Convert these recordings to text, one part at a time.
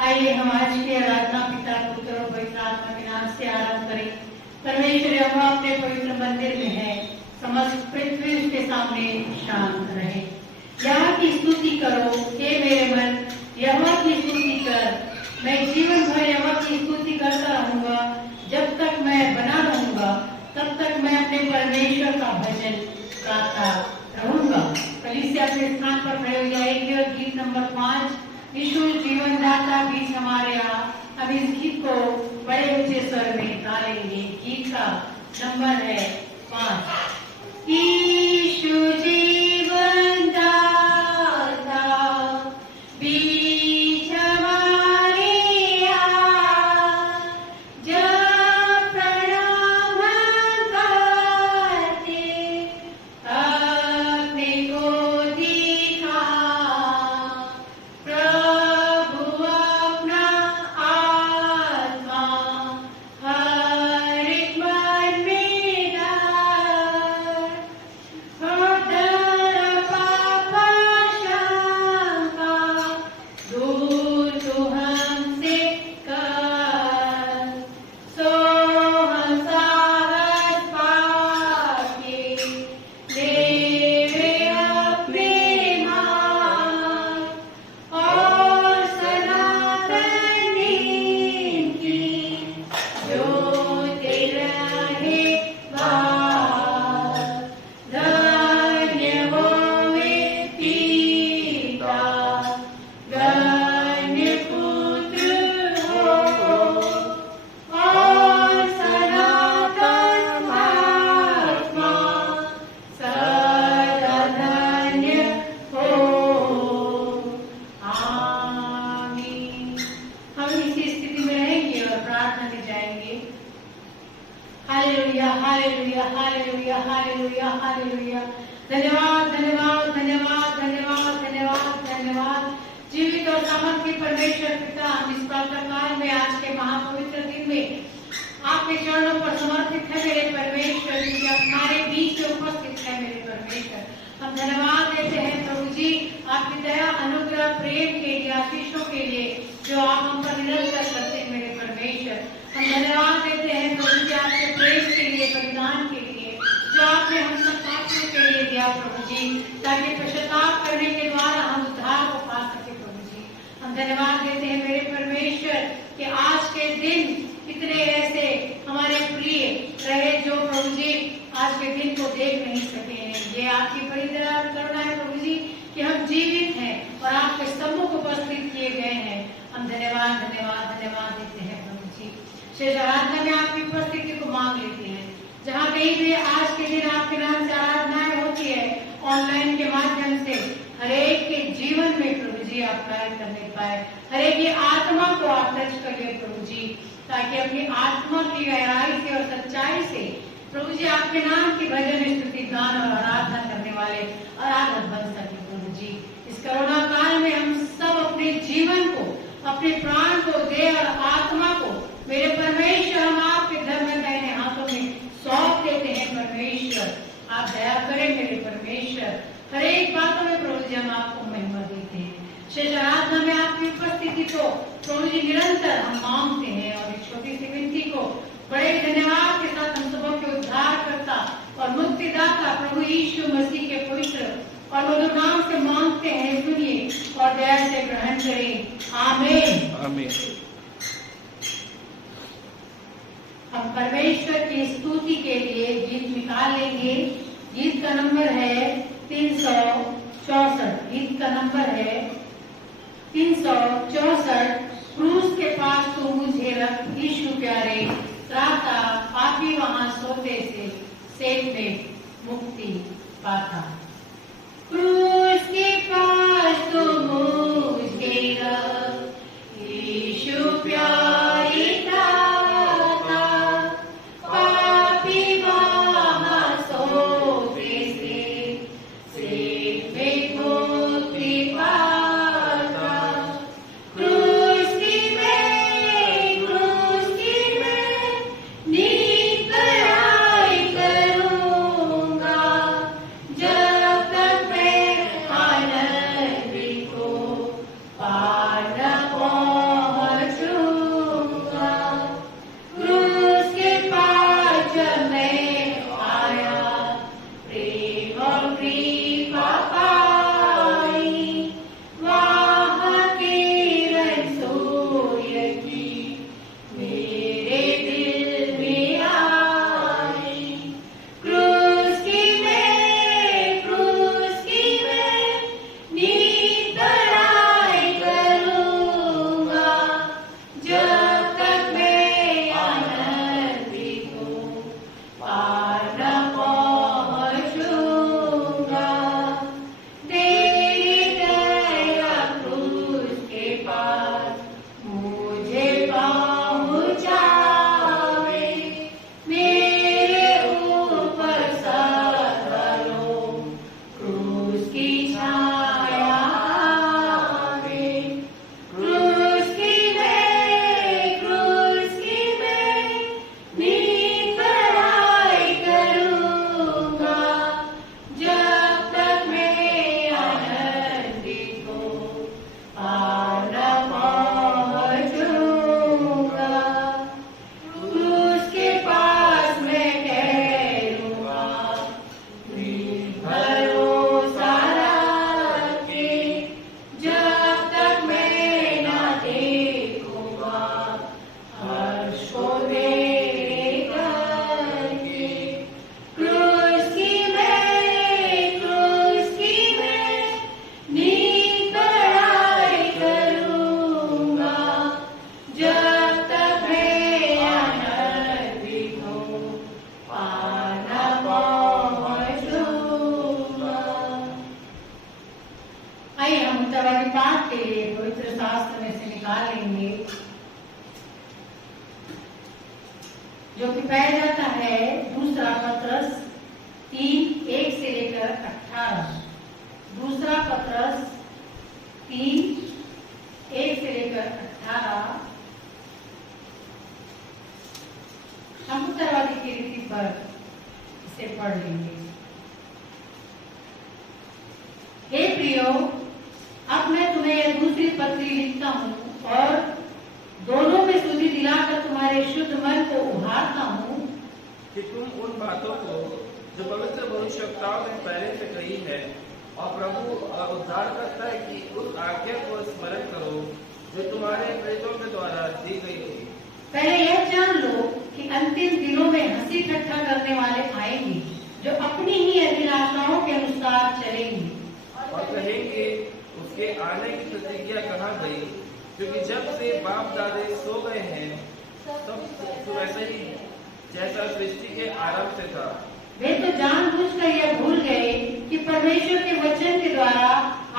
आइए हम आज की आराधना पिता पुत्र और पवित्र आत्मा के नाम से आरंभ करें। परमेश्वर यहोवा अपने पवित्र मंदिर में है, समस्त पृथ्वी उसके सामने शांत रहे। यहोवा की स्तुति करो हे मेरे मन, यहोवा की स्तुति कर। मैं जीवन भर यहोवा की स्तुति करता रहूंगा। जब तक मैं बना रहूंगा तब तक मैं अपने परमेश्वर का भजन गाता रहूंगा। कलीसिया अपने स्थान पर खड़े हो जाएगी और गीत नंबर 5, यीशु जीवन दाता बीच हमारे यहाँ, हम इस गीत को बड़े ऊंचे स्वर में गाएंगे। गीत का नंबर है 5। यीशु जीवन दाता बीच हमारे यहाँ, जब प्रणाम करते अपने को दिखा, प्रभु अपना आत्मा हर एक मन में डाल, डर पाप शंका दूर तू हमसे कर, सो हम साहस पाके लेवे अपने मार्ग, और सनातन नीम की ज्योति रहे बाहर। धन्य होवे पिता, धन्य पुत्र हो, और सनातन आत्मा सदा धन्य हो। आमीन। हम इसी स्थिति में रहेंगे और प्रार्थना में जाएंगे। Hallelujah, hallelujah, hallelujah, hallelujah, hallelujah. धन्यवाद, धन्यवाद, धन्यवाद, धन्यवाद, धन्यवाद, धन्यवाद। जीवित और सामर्थ्य परमेश्वर पिता, हम इस प्रातःकाल में आज के महापवित्र दिन में आपके चरणों पर समर्पित है मेरे परमेश्वर जी, हमारे बीच में उपस्थित है मेरे परमेश्वर। हम धन्यवाद देते हैं प्रभु जी आपकी दया, अनुग्रह, प्रेम के लिए, आशीषों के लिए जो आप हम पर निरंतर करते हैं मेरे परमेश्वर। हम धन्यवाद देते हैं प्रभु जी आपके प्रेम के लिए, बलिदान के लिए जो आपने हम सब पापियों के लिए दिया प्रभु जी, ताकि पश्चाताप करने के द्वारा हम उद्धार को पा सके प्रभु जी। हम धन्यवाद देते हैं मेरे परमेश्वर कि आज के दिन कितने ऐसे हमारे प्रिय रहे जो प्रभु जी आज के दिन को देख नहीं सके हैं। ये आपकी बड़ी दया और करुणा है प्रभु जी कि हम जीवित हैं और आपके सम्मुख उपस्थित किए गए हैं। हम धन्यवाद, धन्यवाद, धन्यवाद देते हैं प्रभु जी। शेष आराधना में आपकी उपस्थिति को मांग लेते हैं। जहाँ कहीं भी आज के दिन आपके नाम से आराधनाएं होती है ऑनलाइन के माध्यम से, हरेक के जीवन में प्रभु जी आप कार्य करने पाए, हरेक की आत्मा को आप टच करिए प्रभु जी, ताकि अपनी आत्मा की गहराई से और सच्चाई से प्रभु जी आपके नाम की भजन, स्तुति, गान और आराधना करने वाले आराधक बन सके प्रभु जी। इस कोरोना काल में हम सब अपने जीवन को, अपने प्राण को, देह और आत्मा को मेरे परमेश्वर हम आपके धर्म में दाहिने हाथों में सौंप देते हैं परमेश्वर। आप दया करें मेरे परमेश्वर, हर एक बातों में प्रभु जी हम आपको महिमा देते हैं। शेष आराधना में आपकी उपस्थिति को प्रभु जी निरंतर हम मांगते हैं और इस छोटी सी विनती को बड़े धन्यवाद के साथ हम सबों के उद्धार करता और मुक्तिदाता प्रभु यीशु मसीह के पवित्र और मधुर नाम से मांगते हैं। सुनिए और दया से ग्रहण करें। आमीन, आमीन। हम परमेश्वर की स्तुति के लिए गीत निकाल लेंगे। गीत का नंबर है 364। गीत का नंबर है 364। क्रूस के पास तू मुझे रख यीशु प्यारे, त्राता पापी वहां सोते से सेठ में मुक्ति पाता। क्रूस के पास तू मुझे रख यीशु प्यारे, त्राता पापी वहां सोते से सेठ में मुक्ति पाता। क्रूस की मैं नीत बड़ाई करूंगा, जब उत्तरवादी पाठ के लिए पवित्र शास्त्र में से निकाल लेंगे, जो कि पाया जाता है दूसरा पत्रस 3:1 से लेकर 18। दूसरा पत्रस 3:1 से लेकर 18 हम उत्तरवादी की रीति पर इसे पढ़ लेंगे। हे प्रियो, अब मैं तुम्हें यह दूसरी पत्री लिखता हूँ और दोनों में सुधि दिलाकर तुम्हारे शुद्ध मन को उभारता हूँ कि तुम उन बातों को जो पवित्र भविष्यवक्ताओं ने पहले से कही है और प्रभु और उद्धारकर्ता की उस आज्ञा को स्मरण करो जो तुम्हारे प्रेरितों के द्वारा दी गई थी। पहले यह जान लो कि अंतिम दिनों में हंसी ठट्ठा करने वाले आएंगे, जो अपनी ही अभिलाषाओं के अनुसार चलेंगे और कहेंगे उसके आने की प्रतिज्ञा कहाँ गई, क्योंकि जब से बाप दादे सो गए हैं तब तो वैसे ही जैसा सृष्टि के आरंभ से था। वे तो जानबूझकर यह भूल गए कि परमेश्वर के वचन के द्वारा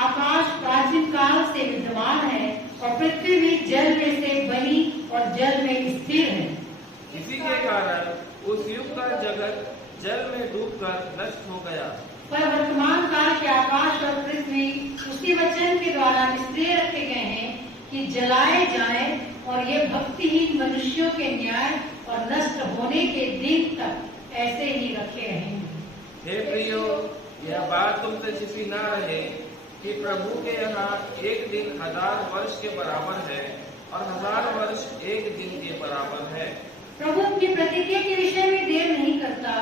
आकाश प्राचीन काल से विद्यमान है और पृथ्वी भी जल में से बनी और जल में स्थिर है। इसी के कारण उस युग का जगत जल में डूबकर नष्ट हो गया, पर वर्तमान काल के आकाश और पृथ्वी उसी वचन के द्वारा निष्क्रिय रखे गए हैं कि जलाए जाएं, और ये भक्तिहीन मनुष्यों के न्याय और नष्ट होने के दिन तक ऐसे ही रखे रहेंगे। हे प्रियो, यह बात तुमसे छिपी ना रहे कि प्रभु के यहाँ एक दिन 1000 वर्ष के बराबर है और 1000 वर्ष एक दिन के बराबर है। प्रभु अपनी प्रतिज्ञा के विषय में देर नहीं करता,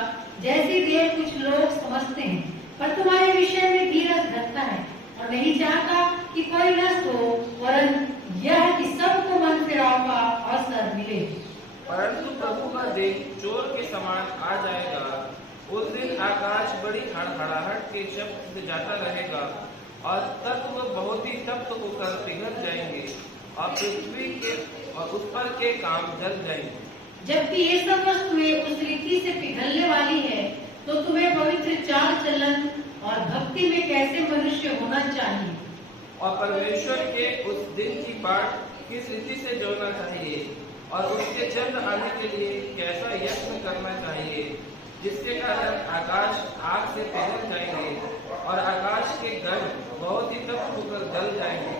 जैसी देर कुछ लोग समझते हैं, पर तुम्हारे विषय में धीरज धरता है और नहीं चाहता कि कोई नष्ट हो, वरन यह कि सबको मन फिराव का अवसर मिले। परंतु प्रभु का दिन चोर के समान आ जाएगा। उस दिन आकाश बड़ी हड़हड़ाहट के शब्द से जाता रहेगा और तत्व बहुत ही तप्त होकर पिघल जाएंगे और पृथ्वी के और उस पर के काम जल जाएंगे। जबकि ये सब वस्तुएं उस रीति से पिघलने वाली है, तो तुम्हें पवित्र चाल चलन और भक्ति में कैसे मनुष्य होना चाहिए और परमेश्वर के उस दिन की बाट किस रीति से जोड़ना चाहिए और उसके जल्द आने के लिए कैसा यत्न करना चाहिए, जिसके कारण आकाश आग से पिघल जाएंगे और आकाश के गण बहुत ही तप्त होकर जल जाएंगे।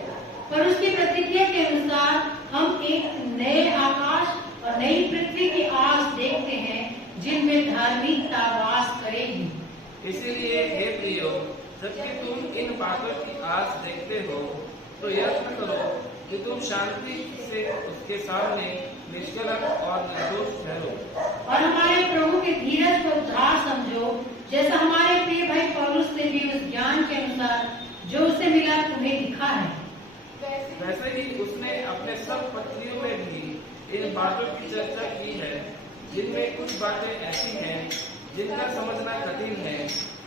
पर उसकी प्रतिज्ञा के अनुसार हम एक नए आकाश और नई पृथ्वी की आस देखते हैं, जिनमें धार्मिकता वास करेगी। इसीलिए हे प्रियो, जबकि तुम इन बातों की आस देखते हो, तो यत्न करो कि तुम शांति से उसके सामने निष्कलंक और निर्दोष ठहरो और हमारे प्रभु के धीरज को उद्धार समझो, जैसा हमारे प्रिय भाई पौलुस ने भी उस ज्ञान के अनुसार जो उसे मिला तुम्हें लिखा है। वैसे ही उसने अपने सब पत्रियों में भी इन बातों की चर्चा की है, जिनमें कुछ बातें ऐसी हैं जिनका समझना कठिन है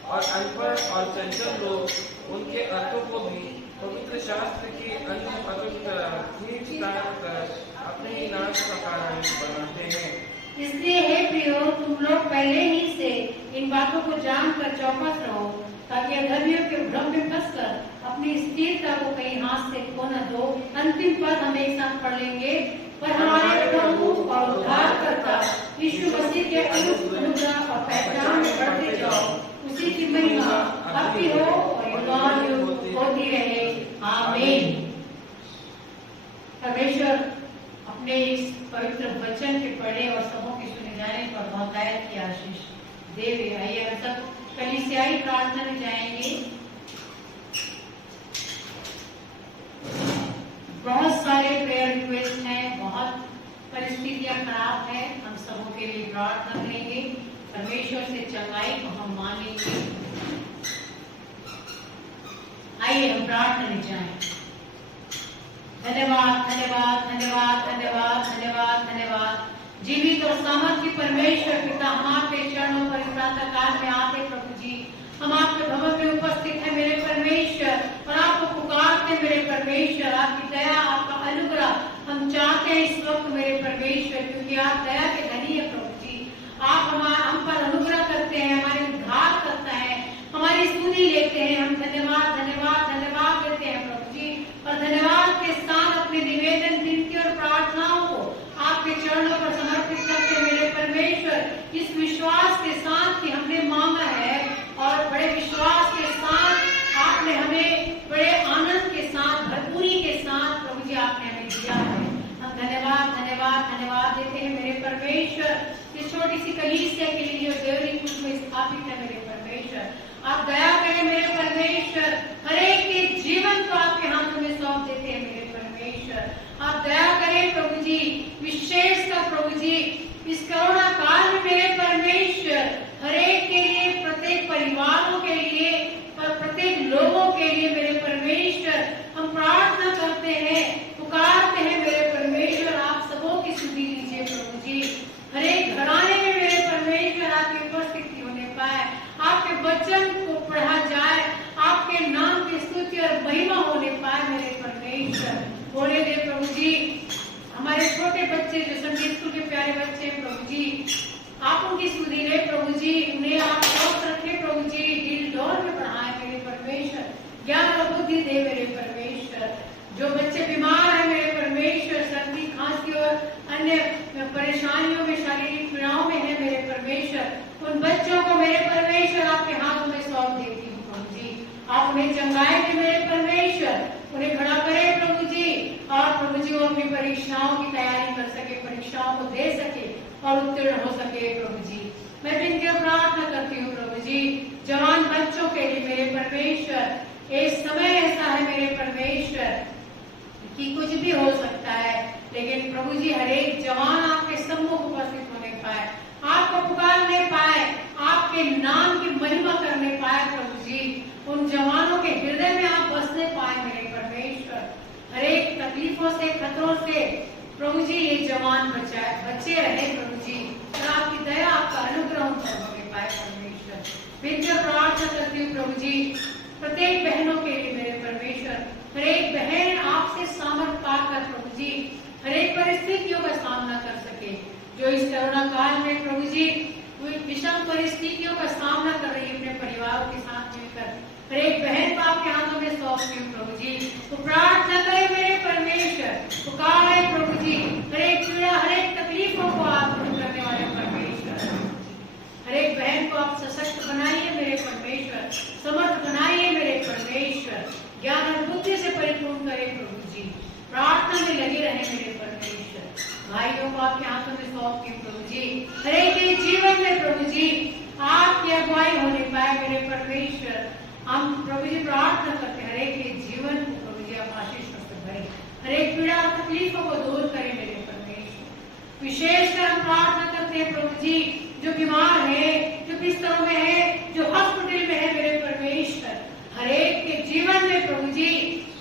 और अनपढ़ और चंचल लोग उनके अर्थों को भी पवित्र शास्त्र की अन्य पदों की तरह खींच तान कर अपने ही नाश का कारण बनाते हैं। इसलिए हे प्रियो, तुम लोग पहले ही से इन बातों को जानकर चौकस रहो, ताकि अधर्मियों के भ्रम में फंसकर अपनी स्थिरता को कहीं हाथ से खो न दो। अंतिम पद हम एक साथ पढ़ लेंगे। पर हमारे प्रभु और उद्धारकर्ता यीशु मसीह के अनुग्रह और पहचान में बढ़ते जाओ, उसी की महिमा अब भी हो और युगानुयुग होती रहे। आमीन। परमेश्वर अपने इस पवित्र वचन के पढ़े और सबों के सुने जाने पर बहुतायत की आशीष देवे। आइए हम सब कलीसियाई प्रार्थना में जाएंगे। बहुत सारे प्रेयर रिक्वेस्ट हैं, बहुत परिस्थितियां खराब है, हम सबों के लिए प्रार्थना करेंगे। परमेश्वर से चंगाई को हम मांगेंगे। आइए हम प्रार्थना में जाएं। धन्यवाद धन्यवाद धन्यवाद धन्यवाद धन्यवाद धन्यवाद। जीवित और सामर्थ्य परमेश्वर पिता, हम आपके चरणों पर इस प्रातः काल में आते प्रभु जी, हम आपके भवन में उपस्थित हैं मेरे परमेश्वर, और आपको पुकारते मेरे परमेश्वर। आपकी दया, आपका अनुग्रह हम चाहते हैं इस वक्त मेरे परमेश्वर, क्योंकि आप दया के धनी है प्रभु जी। आप हम पर अनुग्रह करते हैं, हमारे उद्धार करता है, हमारी स्तुति लेते हैं। हम धन्यवाद धन्यवाद धन्यवाद देते हैं प्रभु जी। स्थापित करके मेरे परमेश्वर इस विश्वास के साथ कि हमने मांगा है और बड़े विश्वास के साथ आपने हमें बड़े आनंद के साथ भरपूरी के साथ प्रभु जी आपने हमें दिया है। हम धन्यवाद धन्यवाद धन्यवाद देते हैं मेरे परमेश्वर इस छोटी सी कलीसिया के लिए जो देवरी कुछ में स्थापित है मेरे परमेश्वर। आप दया करें मेरे परमेश्वर, हर एक के जीवन को आपके हाथों में सौंप देते हैं मेरे परमेश्वर। आप दया करें प्रभु जी, विशेषकर प्रभु जी इस कोरोना काल में मेरे परमेश्वर हर एक के लिए, प्रत्येक परिवारों के लिए और प्रत्येक लोगों के लिए मेरे परमेश्वर हम प्रार्थना करते हैं, पुकारते हैं मेरे परमेश्वर। आप सबों की सुधि लीजिए प्रभु जी। हर एक घराने में मेरे परमेश्वर आपकी उपस्थिति होने पाए, आपके वचन को पढ़ा जाए, आपके नाम की स्तुति और महिमा होने पाए मेरे परमेश्वर। होने दे प्रभु जी। हमारे छोटे बच्चे जो संडे स्कूल के प्यारे बच्चे हैं प्रभु जी, आप उनकी स्तुति ले प्रभु जी, उन्हें आप स्वस्थ रखे प्रभु जी, दिल दौर में बढ़ाए मेरे परमेश्वर, ज्ञान और बुद्धि दे मेरे परमेश्वर। जो बच्चे बीमार हैं मेरे परमेश्वर, सर्दी खांसी और अन्य परेशानियों में, शारीरिक पीड़ाओं में है मेरे परमेश्वर, उन बच्चों को मेरे परमेश्वर आपके हाथों में सौंप देती हूँ प्रभु जी। आप उन्हें चंगाई दे मेरे परमेश्वर, उन्हें खड़ा करें प्रभु जी, और प्रभु जी वो अपनी परीक्षाओं की तैयारी कर सके, परीक्षाओं को दे सके और उत्तीर्ण हो सके प्रभु जी। मैं विनती और प्रार्थना करती हूँ प्रभु जी जवान बच्चों के लिए मेरे परमेश्वर। एक समय ऐसा है मेरे परमेश्वर कि कुछ भी हो सकता है, लेकिन प्रभु जी हर एक जवान आपके सम्मुख उपस्थित होने पाए, आपको पुकारने पाए, आपके नाम की महिमा करने पाए प्रभु जी। उन जवानों के हृदय में आप बसने पाए मेरे परमेश्वर। हर एक तकलीफों से, खतरों से प्रभु जी ये जवान बचे रहे प्रभु जी, और आपकी दया, आपका अनुग्रह उन पर होने पाए परमेश्वर। विनती और प्रार्थना करती हूँ प्रभु जी प्रत्येक बहनों के लिए मेरे परमेश्वर। हर एक बहन आपसे सामर्थ पाकर प्रभु जी हर एक परिस्थितियों का सामना कर सके, जो इस कोरोना काल में प्रभु जी विषम परिस्थितियों का सामना कर रही है अपने परिवारों के साथ मिलकर। हर एक बहन को आपके हाथों में सौंपती हूँ प्रभु जी। तो प्रार्थना करें मेरे परमेश्वर, पुकारे प्रभु जी, हर एक पीड़ा, हर एक तकलीफों को आप दूर करने वाले परमेश्वर। हर एक बहन को आप सशक्त बनाइए मेरे परमेश्वर, समर्थ बनाइए मेरे परमेश्वर, ज्ञान और बुद्धि से परिपूर्ण करें प्रभु जी। प्रार्थना में लगे रहे मेरे परमेश्वर। भाइयों को आपके हाथों में सौंपती हूँ प्रभु जी। हर एक के जीवन में प्रभु जी आपकी अगुवाई होने पाए मेरे परमेश्वर। हम प्रभु जी प्रार्थना करते हैं हर एक के जीवन को प्रभु जी आप आशीषों से भरें, हर एक पीड़ा और तकलीफों को दूर करें मेरे परमेश्वर। विशेषकर हम प्रार्थना करते हैं प्रभु जी जो बीमार है, जो बिस्तरों में है, जो हॉस्पिटल में है मेरे परमेश्वर, हर एक के जीवन में प्रभु जी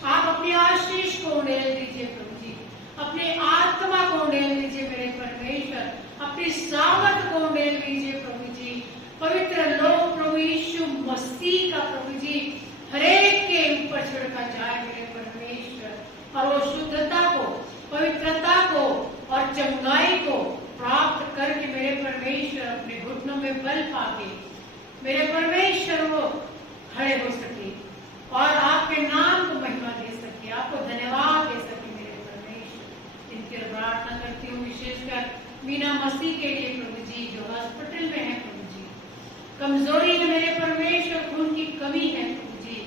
आप अपनी आशीष को उड़ेल दीजिए प्रभु जी, अपनी आत्मा को उड़ेल दीजिए मेरे परमेश्वर, अपनी सामर्थ को उड़ेल दीजिए प्रभु जी। पवित्र लोग प्रभु यीशु मसीह का प्रभु जी हर एक के ऊपर छिड़का जाए मेरे परमेश्वर, और वो शुद्धता को, पवित्रता को और चंगाई को प्राप्त करके मेरे परमेश्वर अपने घुटनों में बल पाके मेरे परमेश्वर वो खड़े हो सके और आपके नाम को महिमा दे सके, आपको धन्यवाद दे सके मेरे परमेश्वर। इनकी प्रार्थना करती हूँ विशेषकर मीना मसीह के लिए प्रभु जी जो हॉस्पिटल में है प्रभु जी, कमजोरी है मेरे परमेश्वर, खून की कमी है प्रभु जी,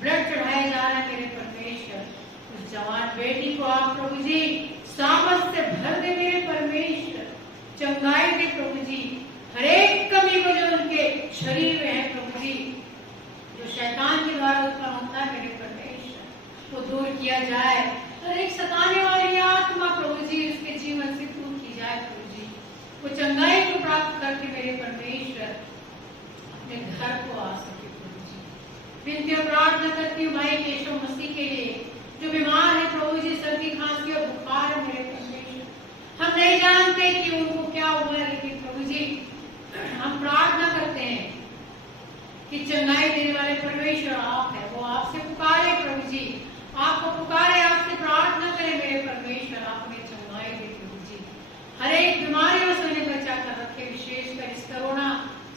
ब्लड चढ़ाया जा रहा है मेरे परमेश्वर। उस जवान बेटी को आप प्रभु जी सामर्थ से भर दे मेरे परमेश्वर, चंगाई दे प्रभु जी, हर एक कमी को जो उनके शरीर में है प्रभु जी, जो शैतान के द्वारा उत्पन्न होता है मेरे परमेश्वर, वो दूर किया जाए। हर एक सताने वाली आत्मा प्रभु जी उसके जीवन से दूर की जाए प्रभु जी, वो चंगाई को प्राप्त करके मेरे परमेश्वर अपने घर को आ सके प्रभु जी। विनती और प्रार्थना करती हूँ भाई केशव मसीह के लिए जो बीमार है प्रभु जी, सर्दी खांसी और बुखार है मेरे परमेश्वर। हम नहीं जानते कि उनको क्या हुआ है, लेकिन प्रभु जी हम प्रार्थना करते हैं कि चंगाई देने वाले परमेश्वर आप है, वो आपसे पुकारे प्रभु जी, आपको पुकारे, आपसे प्रार्थना करें मेरे परमेश्वर, आप उन्हें चंगाई दे प्रभु जी। हर एक बीमारियों से उन्हें बचा कर रखे, विशेषकर इस कोरोना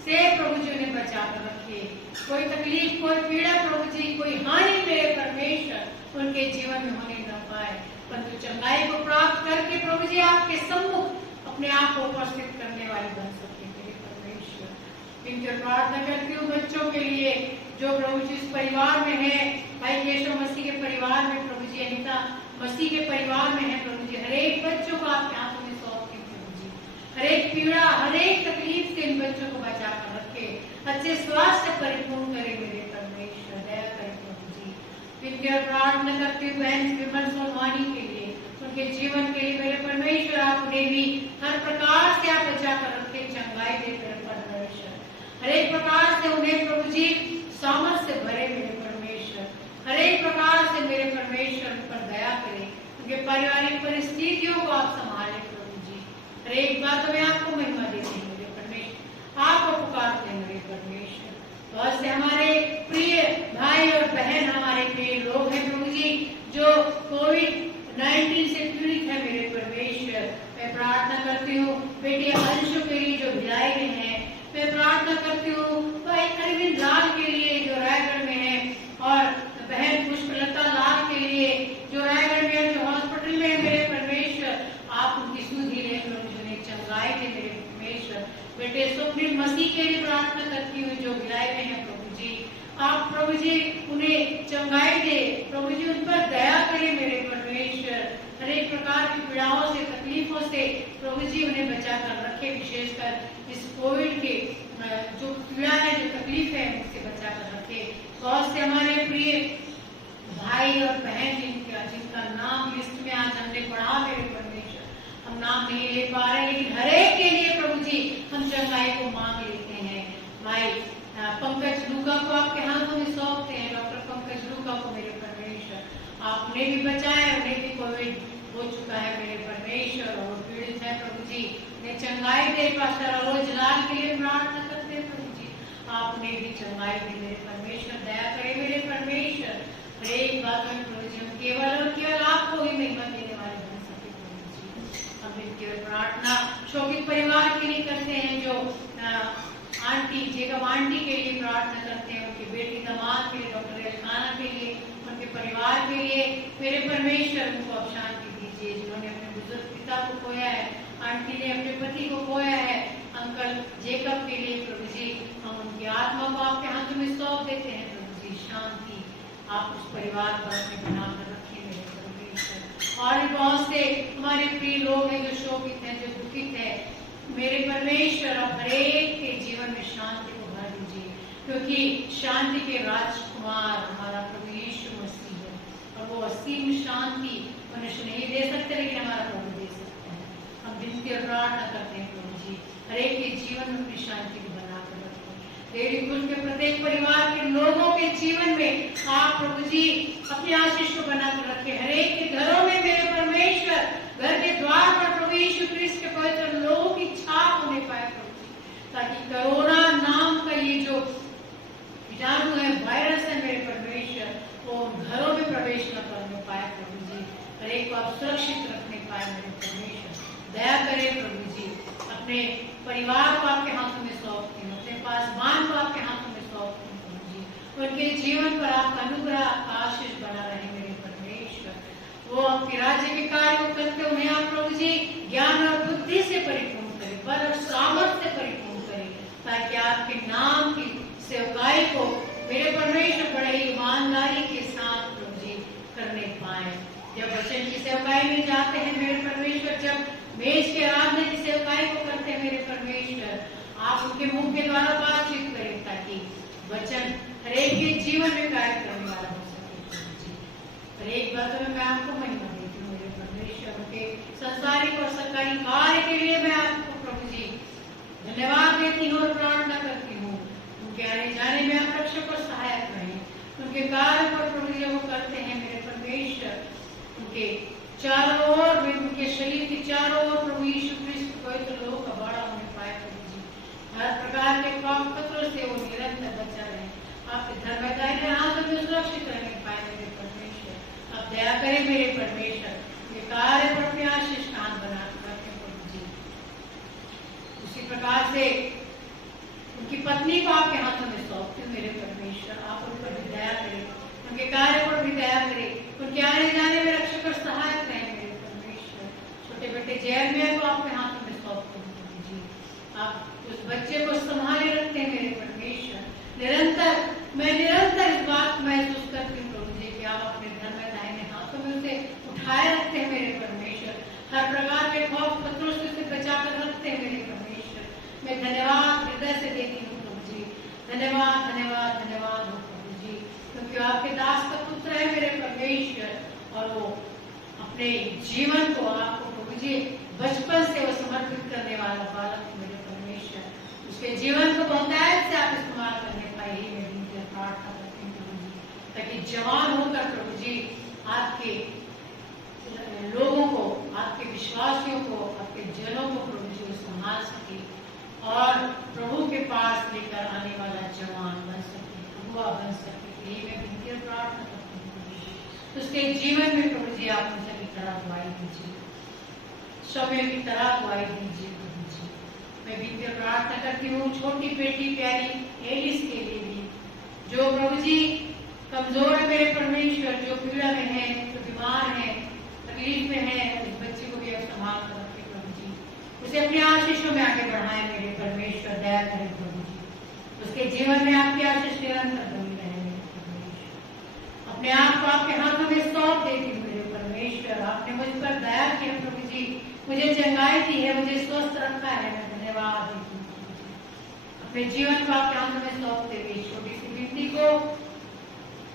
से प्रभु जी उन्हें बचा कर रखे। कोई तकलीफ, कोई पीड़ा प्रभु जी, कोई हानि मेरे परमेश्वर उनके जीवन में होने न पाए, परंतु चंगाई को प्राप्त करके प्रभु जी आपके सम्मुख अपने आप को उपस्थित करने वाले बन सके मेरे परमेश्वर। इनके प्रार्थना करती हूँ बच्चों के लिए जो प्रभु जी इस परिवार में है, भाई केशव मसीह के परिवार में, प्रभु जी अनिता मसीह के परिवार में है प्रभु जी, हर एक बच्चों को आपके हाथों में सौंपते हैं प्रभु जी। हर एक पीड़ा, हर एक तकलीफ से इन बच्चों को बचा कर रखे, अच्छे स्वास्थ्य परिपूर्ण करे मेरे परमेश्वर, दया करे प्रभु जी। इनके प्रार्थना करती हूँ बहन विमल सोनवानी के लिए, उनके जीवन के लिए मेरे परमेश्वर, आप उन्हें भी हर प्रकार से आप बचा कर रखे, चंगाई दे मेरे परमेश्वर, हर एक प्रकार से उन्हें प्रभु जी सामर्थ्य से भरे मेरे परमेश्वर, हर एक प्रकार से मेरे परमेश्वर उन पर दया करे, उनके पारिवारिक परिस्थितियों को आप संभाले प्रभु जी। हर एक बात में आपको महिमा देते हैं मेरे परमेश्वर, आपको पुकारते हैं मेरे परमेश्वर। बहुत से हमारे प्रिय भाई और बहन, हमारे प्रिय लोग हैं प्रभु जी जो कोविड-19 से पीड़ित है मेरे परमेश्वर। मैं प्रार्थना करती हूँ बेटी अंशु के लिए जो भिलाई में है, मैं प्रार्थना करती हूँ भाई अरविंद लाल के लिए जो रायगढ़ में है, और बहन पुष्पलता लाल के लिए जो रायगढ़ में जो हॉस्पिटल में है मेरे परमेश्वर, आप उनकी सुधि ले उन्हें चंगाई दे मेरे परमेश्वर। बेटे स्वप्निल मसीह के लिए प्रार्थना करती हूँ जो भिलाई में है प्रभु जी, आप प्रभु जी उन्हें चंगाई दे प्रभु जी, उन पर दया करे मेरे परमेश्वर। हर एक प्रकार की पीड़ाओं से, तकलीफों से प्रभु जी उन्हें बचा कर रखे, विशेषकर इस कोविड के जो पीड़ा है, जो तकलीफ है, उससे बचा कर रखे। बहुत से हमारे प्रिय भाई और बहन जिनका नाम लिस्ट में आज हमने पढ़ा मेरे परमेश्वर, हम नाम नहीं ले पा रहे, लेकिन हर एक के लिए प्रभु जी हम चंगाई को मांग लेते हैं। भाई पंकज लूका को आपके हाथों में सौंपते हैं, डॉक्टर पंकज लूका को मेरे परमेश्वर, आप उन्हें भी बचाए, उन्हें भी कोविड हो चुका है मेरे परमेश्वर और पीड़ित है प्रभु जी, उन्हें चंगाई दे। पास्टर रोज लाल के लिए प्रार्थना करते हैं प्रभु जी, आप उन्हें भी चंगाई दे मेरे परमेश्वर, दया करे मेरे परमेश्वर। हर एक बात में प्रभु जी हम केवल और केवल आपको ही महिमा देने वाले बन सके प्रभु जी। हम इनकी प्रार्थना शोकित परिवार के लिए करते हैं, जो आंटी जेकब आंटी के लिए प्रार्थना करते हैं, उनकी बेटी दामाद के लिए, डॉक्टर एलकाना के लिए, उनके परिवार के लिए मेरे परमेश्वर, उनको आप शांति दीजिए। जिन्होंने अपने बुजुर्ग पिता को खोया है, आंटी ने अपने पति को खोया है, अंकल जेकब के लिए प्रभु जी हम उनकी आत्मा को आपके हाथों में सौंप देते हैं प्रभु जी। शांति आप उस परिवार पर अपने बना कर रखें मेरे परमेश्वर। और भी बहुत से हमारे प्रिय लोग हैं जो शोकित हैं, जो दुखित है मेरे परमेश्वर, आप हर एक के जीवन में शांति को भर दीजिए, क्योंकि शांति के राजकुमार हमारा प्रभु यीशु मसीह है, और वो असीम शांति मनुष्य नहीं दे सकते, लेकिन हमारा प्रभु दे सकते हैं। हम विनती और प्रार्थना करते हैं प्रभु जी, हर एक के जीवन में अपनी शांति को बनाकर रखें। तेरी कुल के प्रत्येक परिवार के लोगों के जीवन में आप प्रभु जी अपनी आशीष को बनाकर रखें। हर एक के घरों में मेरे परमेश्वर, घर के द्वार पर प्रभु यीशु क्रिस्त के पवित्र लोगों की छाप होने पाए प्रभु जी, ताकि कोरोना नाम का ये जो कीटाणु है, वायरस है मेरे परमेश्वर, वो घरों में प्रवेश न करने पाए प्रभु जी। हर एक को आप सुरक्षित रखने पाए मेरे परमेश्वर, दया करें प्रभु जी। अपने परिवार को आपके हाथों में सौंपती हूँ, अपने पासवान को आपके हाथों में सौंपती हूँ प्रभु जी। उनके जीवन पर आपका अनुग्रह, आपका आशीष बना रहे मेरे परमेश्वर। वो आपके राज्य के कार्य को करते उन्हें आप प्रभु जी ज्ञान और बुद्धि से परिपूर्ण करें, बल और सामर्थ्य से परिपूर्ण करें, ताकि आपके नाम की सेवकाई को मेरे परमेश्वर बड़े ईमानदारी के साथ प्रभु जी करने पाए। जब वचन की सेवकाई में जाते हैं मेरे परमेश्वर, जब मेज के आराधना की सेवकाई को करते हैं मेरे परमेश्वर, आप उनके मुंह के द्वारा बातचीत करें, ताकि वचन हर एक के जीवन में कार्य करने वाला हो सके प्रभु जी। हर एक बात में मैं आपको महिमा देती हूँ मेरे परमेश्वर, उनके संसारिक और सरकारी कार्य के लिए मैं आपको प्रभु जी धन्यवाद देती हूँ और प्रार्थना करती हूँ। उनके आने जाने में आप रक्षक और सहायक रहें, उनके कार्य पर प्रभु जी वो करते हैं मेरे परमेश्वर, उनके चारों ओर, उनके शरीर के चारों ओर प्रभु यीशु क्रिस्त पवित्र लोगों का बड़ा होने पाए प्रभु जी। हर प्रकार के पाप खतरों से वो निरंतर बचा रहे, आपके धर्मदायी के हाथों में सुरक्षित रहने पाए मेरे परमेश्वर। आप दया करें मेरे परमेश्वर, ये कार्य पर अपने आशीष का हाथ बना रखें प्रभु जी। उसी प्रकार से उनकी पत्नी को आपके हाथों में सौंपती हूँ मेरे परमेश्वर, आप उन पर भी दया करें, उनके कार्य पर भी दया करें, उनके आने जाने में रक्षक और सहायक रहें मेरे परमेश्वर। छोटे बेटे जैमिया को आपके हाथों में सौंप हर प्रकार के खौफ खतरों से बचा कर रखते हैं मेरे परमेश्वर। मैं धन्यवाद हृदय से देती हूँ प्रभु जी। धन्यवाद धन्यवाद धन्यवाद हो प्रभु जी, क्योंकि आपके दास का पुत्र है मेरे परमेश्वर, और वो अपने जीवन को आपको प्रभु जी बचपन से वो समर्पित करने वाला बालक मेरे परमेश्वर, उसके जीवन को बहुतायत से आप इस्तेमाल करने पाए, मैं उनसे प्रार्थना करती हूँ प्रभु जी, ताकि जवान होकर प्रभु जी आपके लोगों को, आपके विश्वासियों को, आपके जनों को प्रभु जी संभाल सके और प्रभु के पास लेकर आने वाला जवान बन सके, अगुआ बन सके। ये मैं उनकी प्रार्थना करती हूँ प्रभु जी। उसके जीवन में प्रभु जी आप मुझे की तरह अगुवाई दीजिए, समय की तरह अगुवाई दीजिए प्रभु जी। मैं भी प्रार्थना करती हूँ छोटी बेटी प्यारी एलिस के लिए भी, जो प्रभु जी कमजोर है मेरे परमेश्वर, जो पीड़ा में है, जो बीमार है, तकलीफ में है, उस बच्चे को भी आप संभाल कर रखें प्रभु जी। उसे अपने आशीषों में आगे बढ़ाए मेरे परमेश्वर, दया करें प्रभु जी। उसके जीवन में आपकी आशीष निरंतर बनी रहे मेरे परमेश्वर। अपने आप को आपके हाथों में सौंप देती हूँ मेरे परमेश्वर। आपने मुझ पर दया की है प्रभु जी, मुझे चंगाई दी है, मुझे स्वस्थ रखा है, मैं धन्यवाद देती हूँ प्रभु जी। अपने जीवन को आपके हाथों में सौंपते हुए छोटी सी बेटी को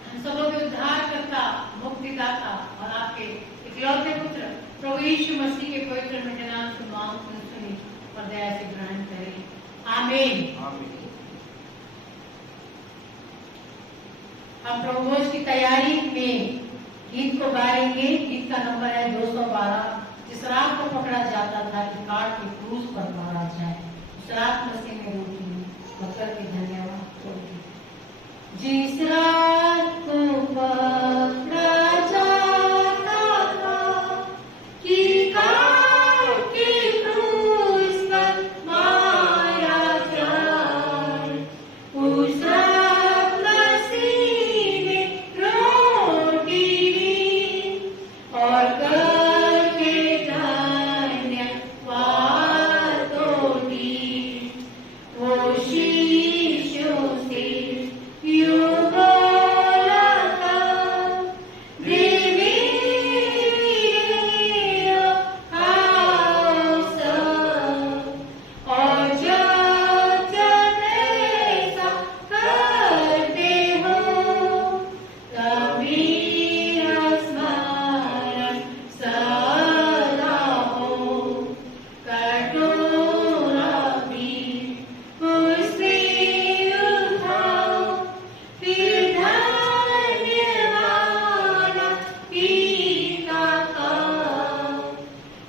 हम सबों के उद्धार करता, मुक्तिदाता और आपके इकलौते पुत्र प्रभु यीशु मसीह के पवित्र मीठे नाम से मांग सुनी और दया से ग्रहण करें। आमीन। हम प्रभु भोज की तैयारी में गीत को गाएंगे। गीत का नंबर है 212। जिस रात को पकड़ा जाता था कि काट के क्रूस पर मारा जाए, उस रात मसीह में रोटी पकड़ के धन्यवाद। जिस रात को पकड़ा जाता था कि काट के क्रूस पर मारा जाए, उस रात मसीह ने रोटी ली और करके धन्यवाद दी, वो शीशों से यूं बोला था, देवी खाओ सब, और जब जब ऐसा करते हो तब मेरा स्मरण सदा हो, कटोरा भी उसमें उठाओ, फिर धन्यवाद पीता खाओ,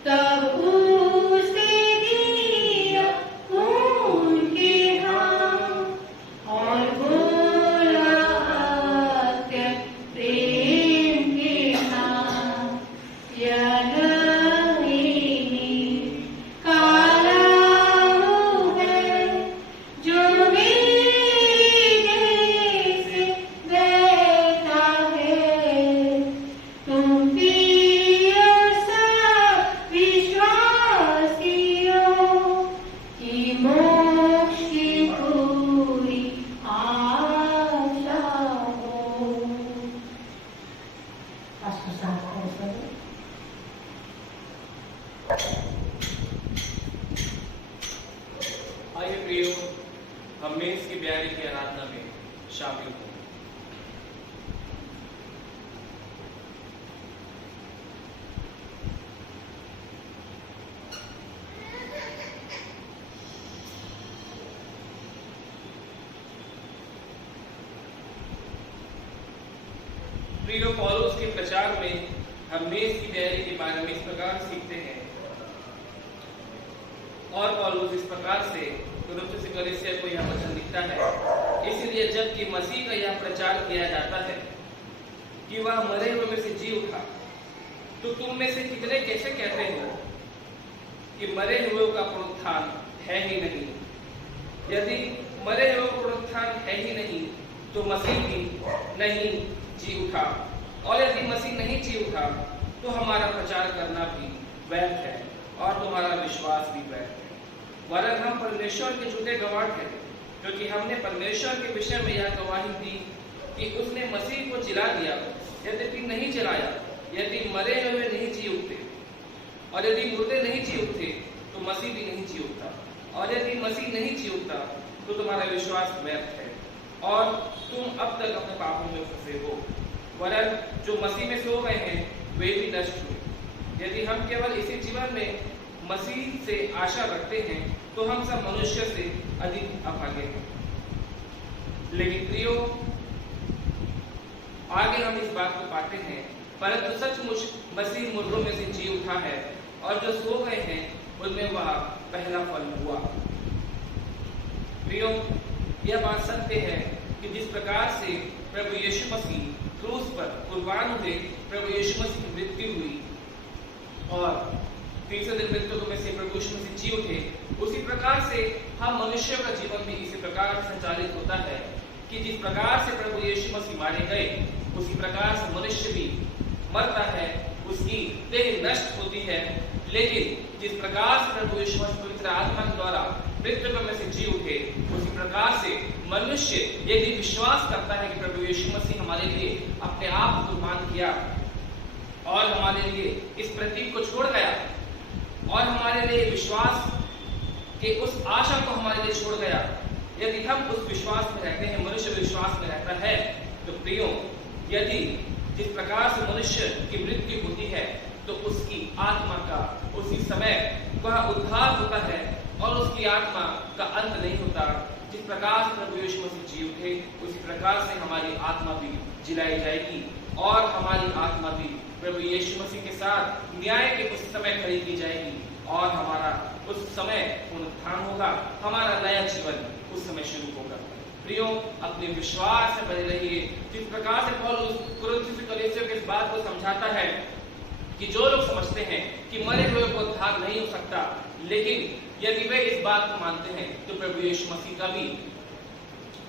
तब उसे दिया उनके हाथ और बोला अत्यंत प्रेम के साथ, यह नहीं काला है जो मेरे से बहता है, तुम पियो सब विश्वासियों की मोक्ष की पूरी आशा हो। पास्टर साहब को सर। आइए प्रियो, हम मेज की ब्यारी की आराधना में शामिल हों। प्रियो, पौलुस के प्रचार में हम मेज की ब्यारी के बारे में इस प्रकार सीखते हैं, और पौलुस इस प्रकार से कुरिन्थियों से कलीसिया को यह वचन लिखता है, इसलिए जबकि मसीह का यह प्रचार किया जाता है कि वह मरे हुए में से जी उठा, तो तुम में से कितने कैसे कहते हो कि मरे हुए का पुनरुत्थान है ही नहीं? यदि मरे हुए का पुनरुत्थान है ही नहीं तो मसीह भी नहीं जी उठा, और यदि मसीह नहीं जी उठा तो हमारा प्रचार करना भी व्यर्थ है और तुम्हारा विश्वास भी व्यर्थ है। वरन हम परमेश्वर के झूठे गवाह हैं, क्योंकि हमने परमेश्वर के विषय में यह गवाही दी कि उसने मसीह को जिला दिया, यद्यपि नहीं जलाया, यदि मरे हुए नहीं जी उठते। और यदि मुर्दे नहीं जी उठते तो मसीह भी नहीं जी उठता, और यदि मसीह नहीं जी उठता तो तुम्हारा विश्वास व्यर्थ है और तुम अब तक अपने पापों में फंसे हो। वरन जो मसीह में सो गए हैं वे भी नष्ट हुए। यदि हम केवल इसी जीवन में मसीह से आशा रखते हैं तो हम सब मनुष्य से अधिक अभागे हैं। लेकिन प्रियो, आगे हम इस बात को पाते हैं, परंतु सचमुच मसीह मुर्दों में से जी उठा है और जो सो गए हैं उनमें वह पहला फल हुआ। प्रियो, यह बात सत्य है कि जिस प्रकार से प्रभु यीशु मसीह क्रूस पर कुर्बान हुए, प्रभु यीशु मसीह की मृत्यु हुई और तीसरे दिन मृतकों में से प्रभु यीशु मसीह जी उठे, उसी प्रकार से हम मनुष्य का जीवन भी इसी प्रकार संचालित होता है कि जिस प्रकार से प्रभु यीशु मसीह मारे गए उसी प्रकार से मनुष्य भी मरता है, उसकी देह नष्ट होती है। लेकिन जिस प्रकार से प्रभु यीशु मसीह पवित्र आत्मा के द्वारा मृतकों में से जी उठे, उसी प्रकार से मनुष्य यदि विश्वास करता है कि प्रभु यीशु मसीह हमारे लिए अपने आप को कुर्बान किया और हमारे लिए इस प्रतीक को छोड़ गया और हमारे लिए विश्वास के उस आशा को हमारे लिए छोड़ गया, यदि हम उस विश्वास में रहते हैं, मनुष्य विश्वास में रहता है, तो प्रियो, यदि जिस प्रकार से मनुष्य की मृत्यु होती है तो उसकी आत्मा का उसी समय वह उद्धार होता है और उसकी आत्मा का अंत नहीं होता। जिस प्रकार से प्रभु यीशु मसीह जी उठे उसी प्रकार से हमारी आत्मा भी जिलाई जाएगी और हमारी आत्मा भी प्रभु यीशु मसीह के साथ न्याय के उस समय खड़ी की जाएगी और हमारा उस समय पुनरुत्थान होगा, हमारा नया जीवन उस समय शुरू होगा। प्रियो, अपने विश्वास से बने रहिए। जिस प्रकार से पौलुस कुरिन्थियों की कलीसिया के इस बात को समझाता है कि जो लोग समझते हैं कि मरे हुए को उद्धार नहीं हो सकता, लेकिन यदि वे इस बात को मानते हैं तो प्रभु यीशु मसीह का भी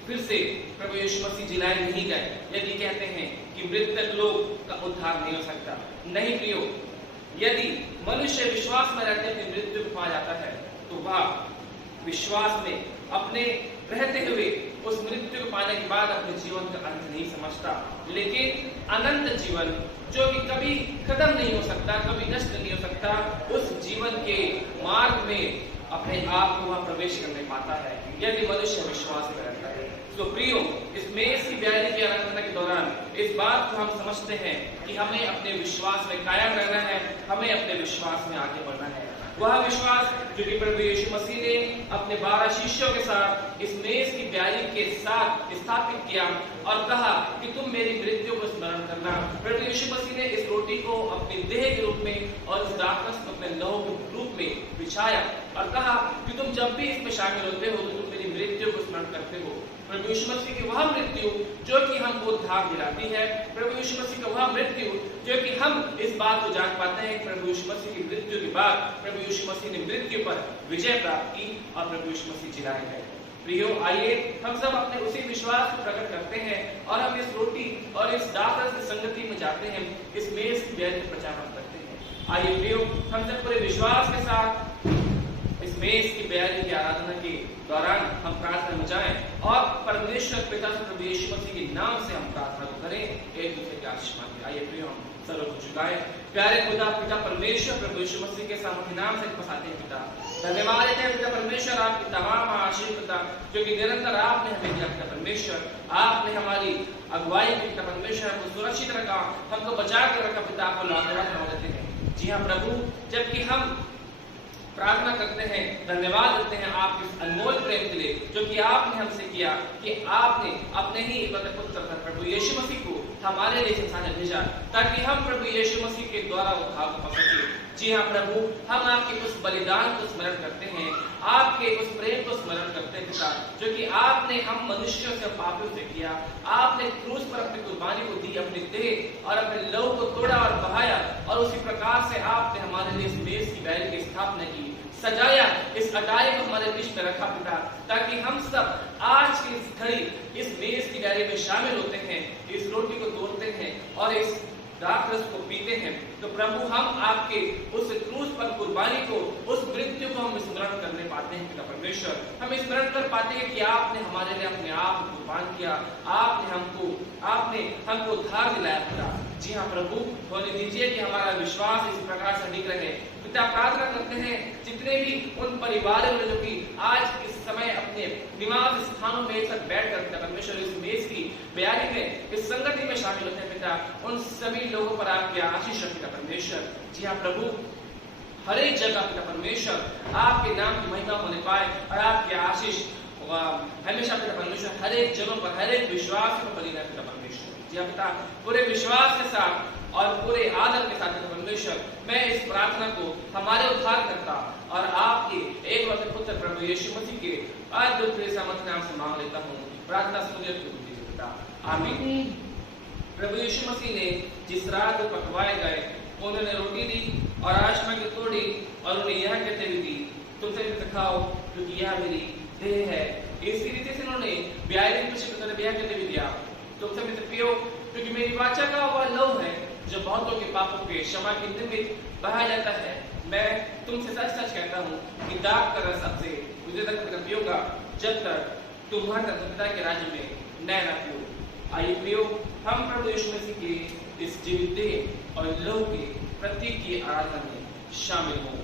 फिर से प्रभु यीशु मसीह जिलाए नहीं गए। यदि कहते हैं कि मृतक लोग का उद्धार नहीं हो सकता, नहीं प्रियो, यदि मनुष्य विश्वास में रहते अपनी मृत्यु को पा जाता है तो वह विश्वास में अपने रहते हुए उस मृत्यु को पाने के बाद अपने जीवन का अंत नहीं समझता, लेकिन अनंत जीवन जो कि कभी खत्म नहीं हो सकता, कभी नष्ट नहीं हो सकता, उस जीवन के मार्ग में अपने आप को वह प्रवेश करने पाता है यदि मनुष्य विश्वास में रहता है। तो प्रियो, इस मेज की ब्यारी की आराधना के दौरान इस बात को हम समझते हैं कि हमें अपने विश्वास में कायम रहना है, हमें अपने विश्वास में आगे बढ़ना है। वह विश्वास जो कि प्रभु यीशु मसीह ने अपने 12 शिष्यों के साथ इस मेज की ब्यारी के साथ स्थापित किया और कहा कि तुम मेरी मृत्यु को स्मरण करना। प्रभु यीशु मसीह ने इस रोटी को अपनी देह के रूप में और इस दाखरस को अपने लहू के रूप में बिछाया और कहा कि तुम जब भी इसमें शामिल होते हो तो तुम मेरी मृत्यु को स्मरण करते हो। प्रभु यीशु मसीह की वह मृत्यु जो कि हमको उद्धार दिलाती है, प्रभु यीशु मसीह का वह मृत्यु जो कि हम इस बात को जान पाते हैं कि प्रभु यीशु मसीह की मृत्यु के बाद प्रभु यीशु मसीह ने मृत्यु पर विजय प्राप्त की और प्रभु यीशु मसीह जिलाए गए। प्रियो, आइए हम सब अपने उसी विश्वास को प्रकट करते हैं और हम इस रोटी और इस दाखरस की संगति में जाते हैं, इस मेज की ब्यारी का प्रचार हम करते हैं। आइए प्रियो, हम सब पूरे विश्वास के साथ इस मेज की ब्यारी की आराधना के दौरान हम प्रार्थना में जाएं और परमेश्वर पिता से प्रभु यीशु मसीह के नाम से हम प्रार्थना को करें, एक दूसरे के आशीर्वाद दें। आइए प्रियो, हम सर्व को झुकाएं। प्यारे खुदा पिता परमेश्वर प्रभु यीशु मसीह के सामर्थ्य नाम से फंसाते हैं पिता, धन्यवाद देते हैं पिता परमेश्वर आपकी तमाम आशीष पिता जो कि निरंतर आपने हमें दिया पिता परमेश्वर। आपने हमारी अगुवाई की पिता परमेश्वर, हमको सुरक्षित रखा, हमको बचा कर रखा पिता, आपको धन्यवाद देते हैं। जी हाँ प्रभु, जबकि हम प्रार्थना करते हैं, धन्यवाद देते हैं आपके इस अनमोल प्रेम के लिए जो कि आपने हमसे किया कि आपने अपने ही पुत्र प्रभु यीशु मसीह को हमारे लिए संसार में भेजा ताकि हम प्रभु यीशु मसीह के द्वारा उद्धार को पा सके। जी हाँ प्रभु, हम आपके उस बलिदान को स्मरण करते हैं, आपके उस प्रेम को स्मरण करते हैं पिता जो कि आपने हम मनुष्यों से पापियों से किया। आपने क्रूस पर अपनी कुर्बानी को दी, अपनी देह और अपने लहू को तोड़ा और बहाया और उसी प्रकार से आपने हमारे लिए इस मेज की ब्यारी की स्थापना की, सजाया, इस अटारी को हमारे बीच में रखा पिता ताकि हम सब आज की इस घड़ी इस मेज की ब्यारी में शामिल होते हैं, इस रोटी को तोड़ते हैं और इस दाखरस को पीते हैं। तो प्रभु, हम आपके उस क्रूस पर कुर्बानी को, उस मृत्यु को हम स्मरण करने पाते हैं पिता परमेश्वर। हम स्मरण कर पाते हैं कि आपने हमारे लिए अपने आप को कुर्बान किया, आपने हमको उद्धार दिलाया पिता। जी हाँ प्रभु, होने दीजिए कि हमारा विश्वास इस प्रकार से अधिक रहे पिता प्रार्थना करते हैं जितने भी उन परिवारों में जो कि आज इस समय अपने निवास स्थानों में एक साथ बैठ कर परमेश्वर इस मेज की बयानी में इस संगति में शामिल होते हैं पिता, उन सभी लोगों पर आपकी आशीष रखिए परमेश्वर। जी हाँ प्रभु, हर एक जगह पिता परमेश्वर आपके नाम की महिमा होने पाए और आपकी आशीष हमेशा पिता परमेश्वर हर एक जगह पर, हर एक विश्वास पर बनी रहे पिता परमेश्वर। जी हाँ पिता, पूरे विश्वास के साथ और पूरे आदर के साथ पिता परमेश्वर मैं इस प्रार्थना को हमारे उद्धारकर्ता और आपके एकलौते पुत्र प्रभु यीशु मसीह के अद्भुत सामर्थ्य नाम से मांग लेता हूँ। प्रार्थना सुनिए पिता, आमीन। प्रभु यीशु मसीह ने जिस रात पकवाए गए उन्होंने रोटी दी और आशमा की तोड़ी और उन्हें यह कहते हुए दी, तुमसे भी खाओ क्योंकि यह मेरी देह है। इसी रीति से उन्होंने ब्याह कहते हुए दिया, तुमसे भी पियो क्योंकि मेरी वाचा का वह लहू है जो बहुतों के पापों के क्षमा के निमित्त बहाया जाता है। मैं तुमसे सच सच कहता हूँ कि दाग का रस सबसे मुझे तक पियोगा जब तक तुम्हारे पिता के राज्य में नया न पियो। आइए प्रियो, हम प्रभु यीशु मसीह के इस जीवित देह और लहू के प्रतीक की आराधना में शामिल हों।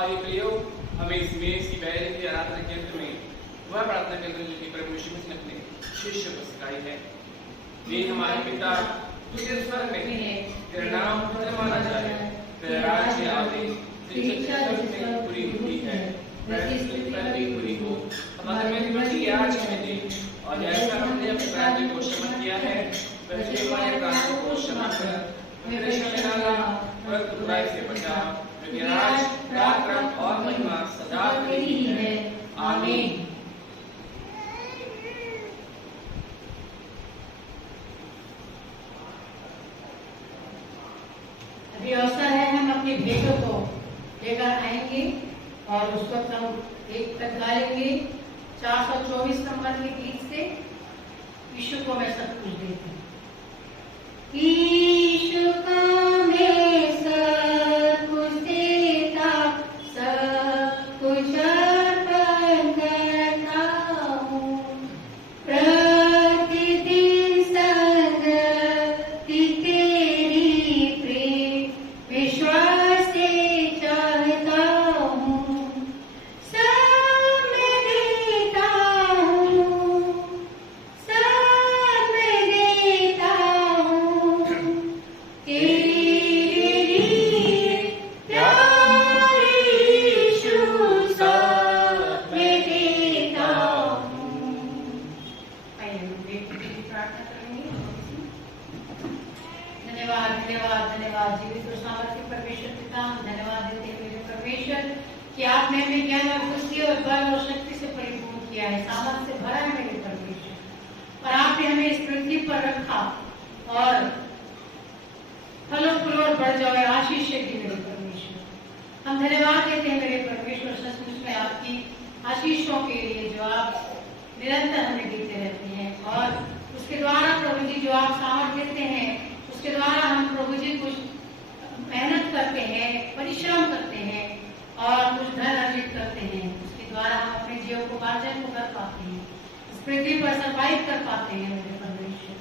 आइए प्रियो, हमें इस मेज की बैरी की आराधना केंद्र में वह प्रार्थना केंद्र जो कि प्रभु यीशु मसीह ने अपने शिष्य को सिखाई है। वे हमारे पिता तुझे स्वर्ग में है, तेरा नाम पवित्र माना जाए, तेरा राज्य आवे, तेरी इच्छा जिसमें पूरी होती है वैसे पृथ्वी पर भी पूरी हो। हमारे में बड़ी आज हमें दे और जैसा हमने अपने राज्य को क्षमा किया है वैसे हमारे अपराधों को क्षमा कर, हमें परीक्षा में न ला पर बुराई से बचा, क्योंकि राज पराक्रम और महिमा सदा तेरी है। आमीन। अभी अवसर है, हम अपनी भेंटों को लेकर आएंगे और उस वक्त हम एक तक गाएंगे 424 नंबर के गीत से यीशु को मैं सब कुछ देती हूँ। यीशु का मैं सब कुछ देता, सब कुछ अर्पण करता हूँ, प्रतिदिन संगति तेरी प्रेम विश्वास से चाहता हूँ, सब मैं देता हूँ, सब मैं देता हूँ, तेरे लिए प्यारे यीशु सब मैं देता हूँ। आइए हम बेटी के लिए प्रार्थना करेंगे। धन्यवाद धन्यवाद धन्यवाद जीवित और सामर्थ्य परमेश्वर पिता, धन्यवाद देते हैं मेरे परमेश्वर कि आपने हमें ज्ञान और बुद्धि और बल और शक्ति से परिपूर्ण किया है, सामर्थ्य से भरा है मेरे परमेश्वर, और आपने हमें इस पृथ्वी पर रखा और फलों फूलों और बढ़ जाओ आशीष दी मेरे परमेश्वर। हम धन्यवाद देते हैं मेरे परमेश्वर, सचमुच में आपकी आशीषों के लिए जो आप निरंतर हमें देते रहते हैं, और उसके द्वारा प्रभु जी जो आप सामर्थ्य देते हैं उसके द्वारा हम प्रभु जी कुछ मेहनत करते हैं, परिश्रम करते हैं और कुछ धन अर्जित करते हैं, उसके द्वारा हम अपने जीवन को उपार्जन को कर पाते हैं, इस पृथ्वी पर सर्वाइव कर पाते हैं मेरे परमेश्वर।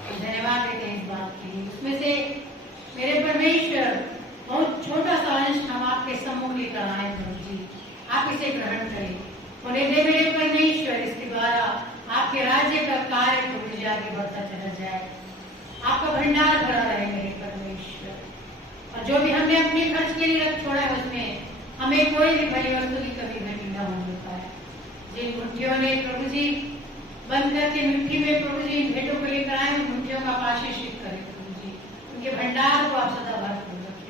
तो धन्यवाद देते हैं इस बात के लिए। उसमें से मेरे परमेश्वर बहुत छोटा सा अंश हम आपके सम्मुख लेकर आए प्रभु जी, आप इसे ग्रहण करें और दे मेरे परमेश्वर, इसके द्वारा आपके राज्य का कार्य प्रभु जी आगे बढ़ता चला जाए, आपका भंडार भरा रहे मेरे परमेश्वर। और जो भी हमने अपने खर्च के लिए रख छोड़ा है उसमें हमें कोई भी भली वस्तु की कभी घटी न होने पाए। जिन मुठ्ठियों ने प्रभु जी बंद करके मिट्टी में प्रभु जी इन भेंटों को लेकर आए, उन मुठ्ठियों का आप आशीषित करें प्रभु जी, उनके भंडार को आप सदा भरपूर रखें।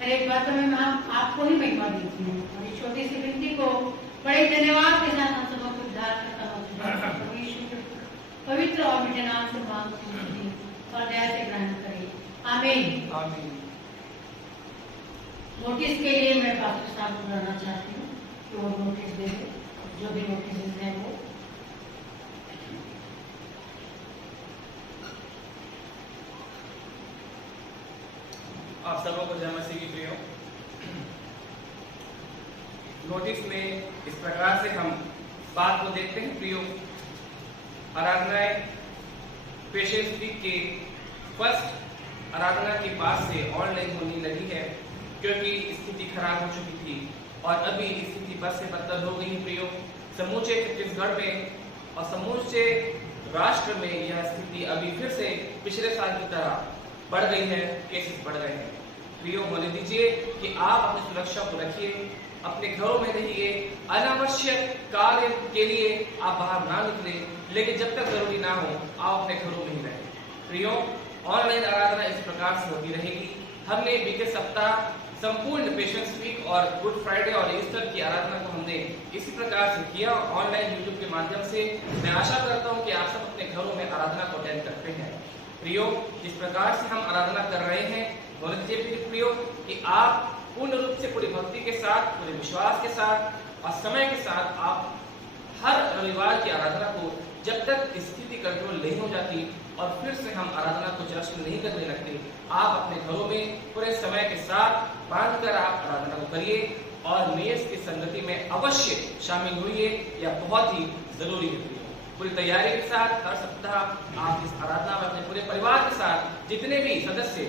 हर एक बात में मैं आपको ही महिमा देती हूँ और इस छोटी सी विनती को बड़े धन्यवाद के साथ हम सबको उद्धार करता हूँ पवित्र और मीठे नाम से मांगती हूँ और दया से ग्रहण करें। आमीन। आमीन। नोटिस के लिए मैं पास्टर साहब को बुलाना चाहती हूँ कि वो नोटिस दे दे, जो भी नोटिस हैं वो। आप सबों को जय मसीह की प्रियो। नोटिस में इस प्रकार से हम बात को देखते हैं प्रियो। आराधनाएं पेशेंस वीक के फर्स्ट आराधना के बाद से ऑनलाइन होने लगी है क्योंकि स्थिति खराब हो चुकी थी और अभी स्थिति बस से बदतर हो गई प्रियो। समूचे छत्तीसगढ़ में और समूचे राष्ट्र में यह स्थिति अभी फिर से पिछले साल की तरह बढ़ गई है, केसेस बढ़ गए हैं। प्रियो बोले दीजिए कि आप अपनी सुरक्षा को रखिए, अपने घरों में रहिए, अनावश्यक कार्य के लिए आप बाहर ना निकले, लेकिन जब तक जरूरी ना हो आप अपने घरों में ही रहें। प्रियो, ऑनलाइन आराधना इस प्रकार से होती रहेगी। हमने बीते सप्ताह संपूर्ण पेशेंस वीक और गुड फ्राइडे और ईस्टर की आराधना को हमने इसी प्रकार से किया ऑनलाइन यूट्यूब के माध्यम से। मैं आशा करता हूं कि आप सब अपने घरों में आराधना को अटेंड करते हैं। प्रियो, जिस प्रकार से हम आराधना कर रहे हैं, बोले दीजिए प्रियो कि आप पूर्ण रूप से पूरी भक्ति के साथ, पूरे विश्वास के साथ और समय के साथ आप हर रविवार की आराधना को, जब तक स्थिति कंट्रोल नहीं हो जाती और फिर से हम आराधना को चर्च में नहीं करने लगते, आप अपने घरों में पूरे समय के साथ बांधकर आप आराधना को करिए और मेज की संगति में अवश्य शामिल हुइए। यह बहुत ही जरूरी है। पूरी तैयारी के साथ हर सप्ताह आप इस आराधना में अपने पूरे परिवार के साथ, जितने भी सदस्य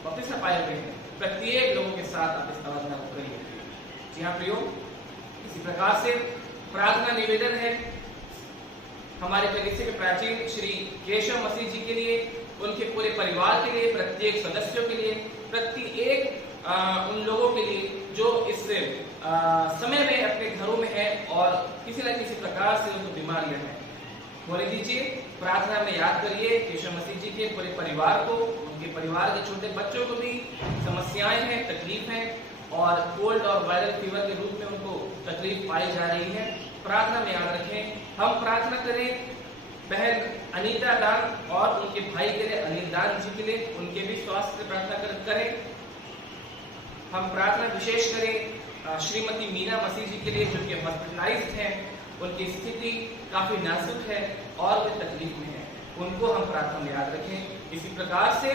बपतिस्मा पाए हुए हैं, प्रत्येक लोगों के साथ आप इस आराधना को करिए। जी हाँ प्रियो, इसी प्रकार से प्रार्थना निवेदन है हमारे कलीसिया के प्राचीन श्री केशव मसीह जी के लिए, उनके पूरे परिवार के लिए, प्रत्येक सदस्यों के लिए, प्रत्येक उन लोगों के लिए जो इस समय में अपने घरों में है और किसी न किसी प्रकार से उनको बीमारियां हैं। बोले दीजिए, प्रार्थना में याद करिए केशव मसीह जी के पूरे परिवार को, उनके परिवार के छोटे बच्चों को भी समस्याएं हैं, तकलीफ है और कोल्ड और वायरल फीवर के रूप में उनको तकलीफ पाई जा रही है। प्रार्थना में याद रखें। हम प्रार्थना करें बहन अनीता दान और उनके भाई के लिए अनिल दान जी के लिए, उनके भी स्वास्थ्य की प्रार्थना करें। हम प्रार्थना विशेष करें श्रीमती मीना मसीह जी के लिए जो कि हॉस्पिटलाइज्ड हैं, उनकी स्थिति काफी नाजुक है और वे तकलीफ में है, उनको हम प्रार्थना में याद रखें। इसी प्रकार से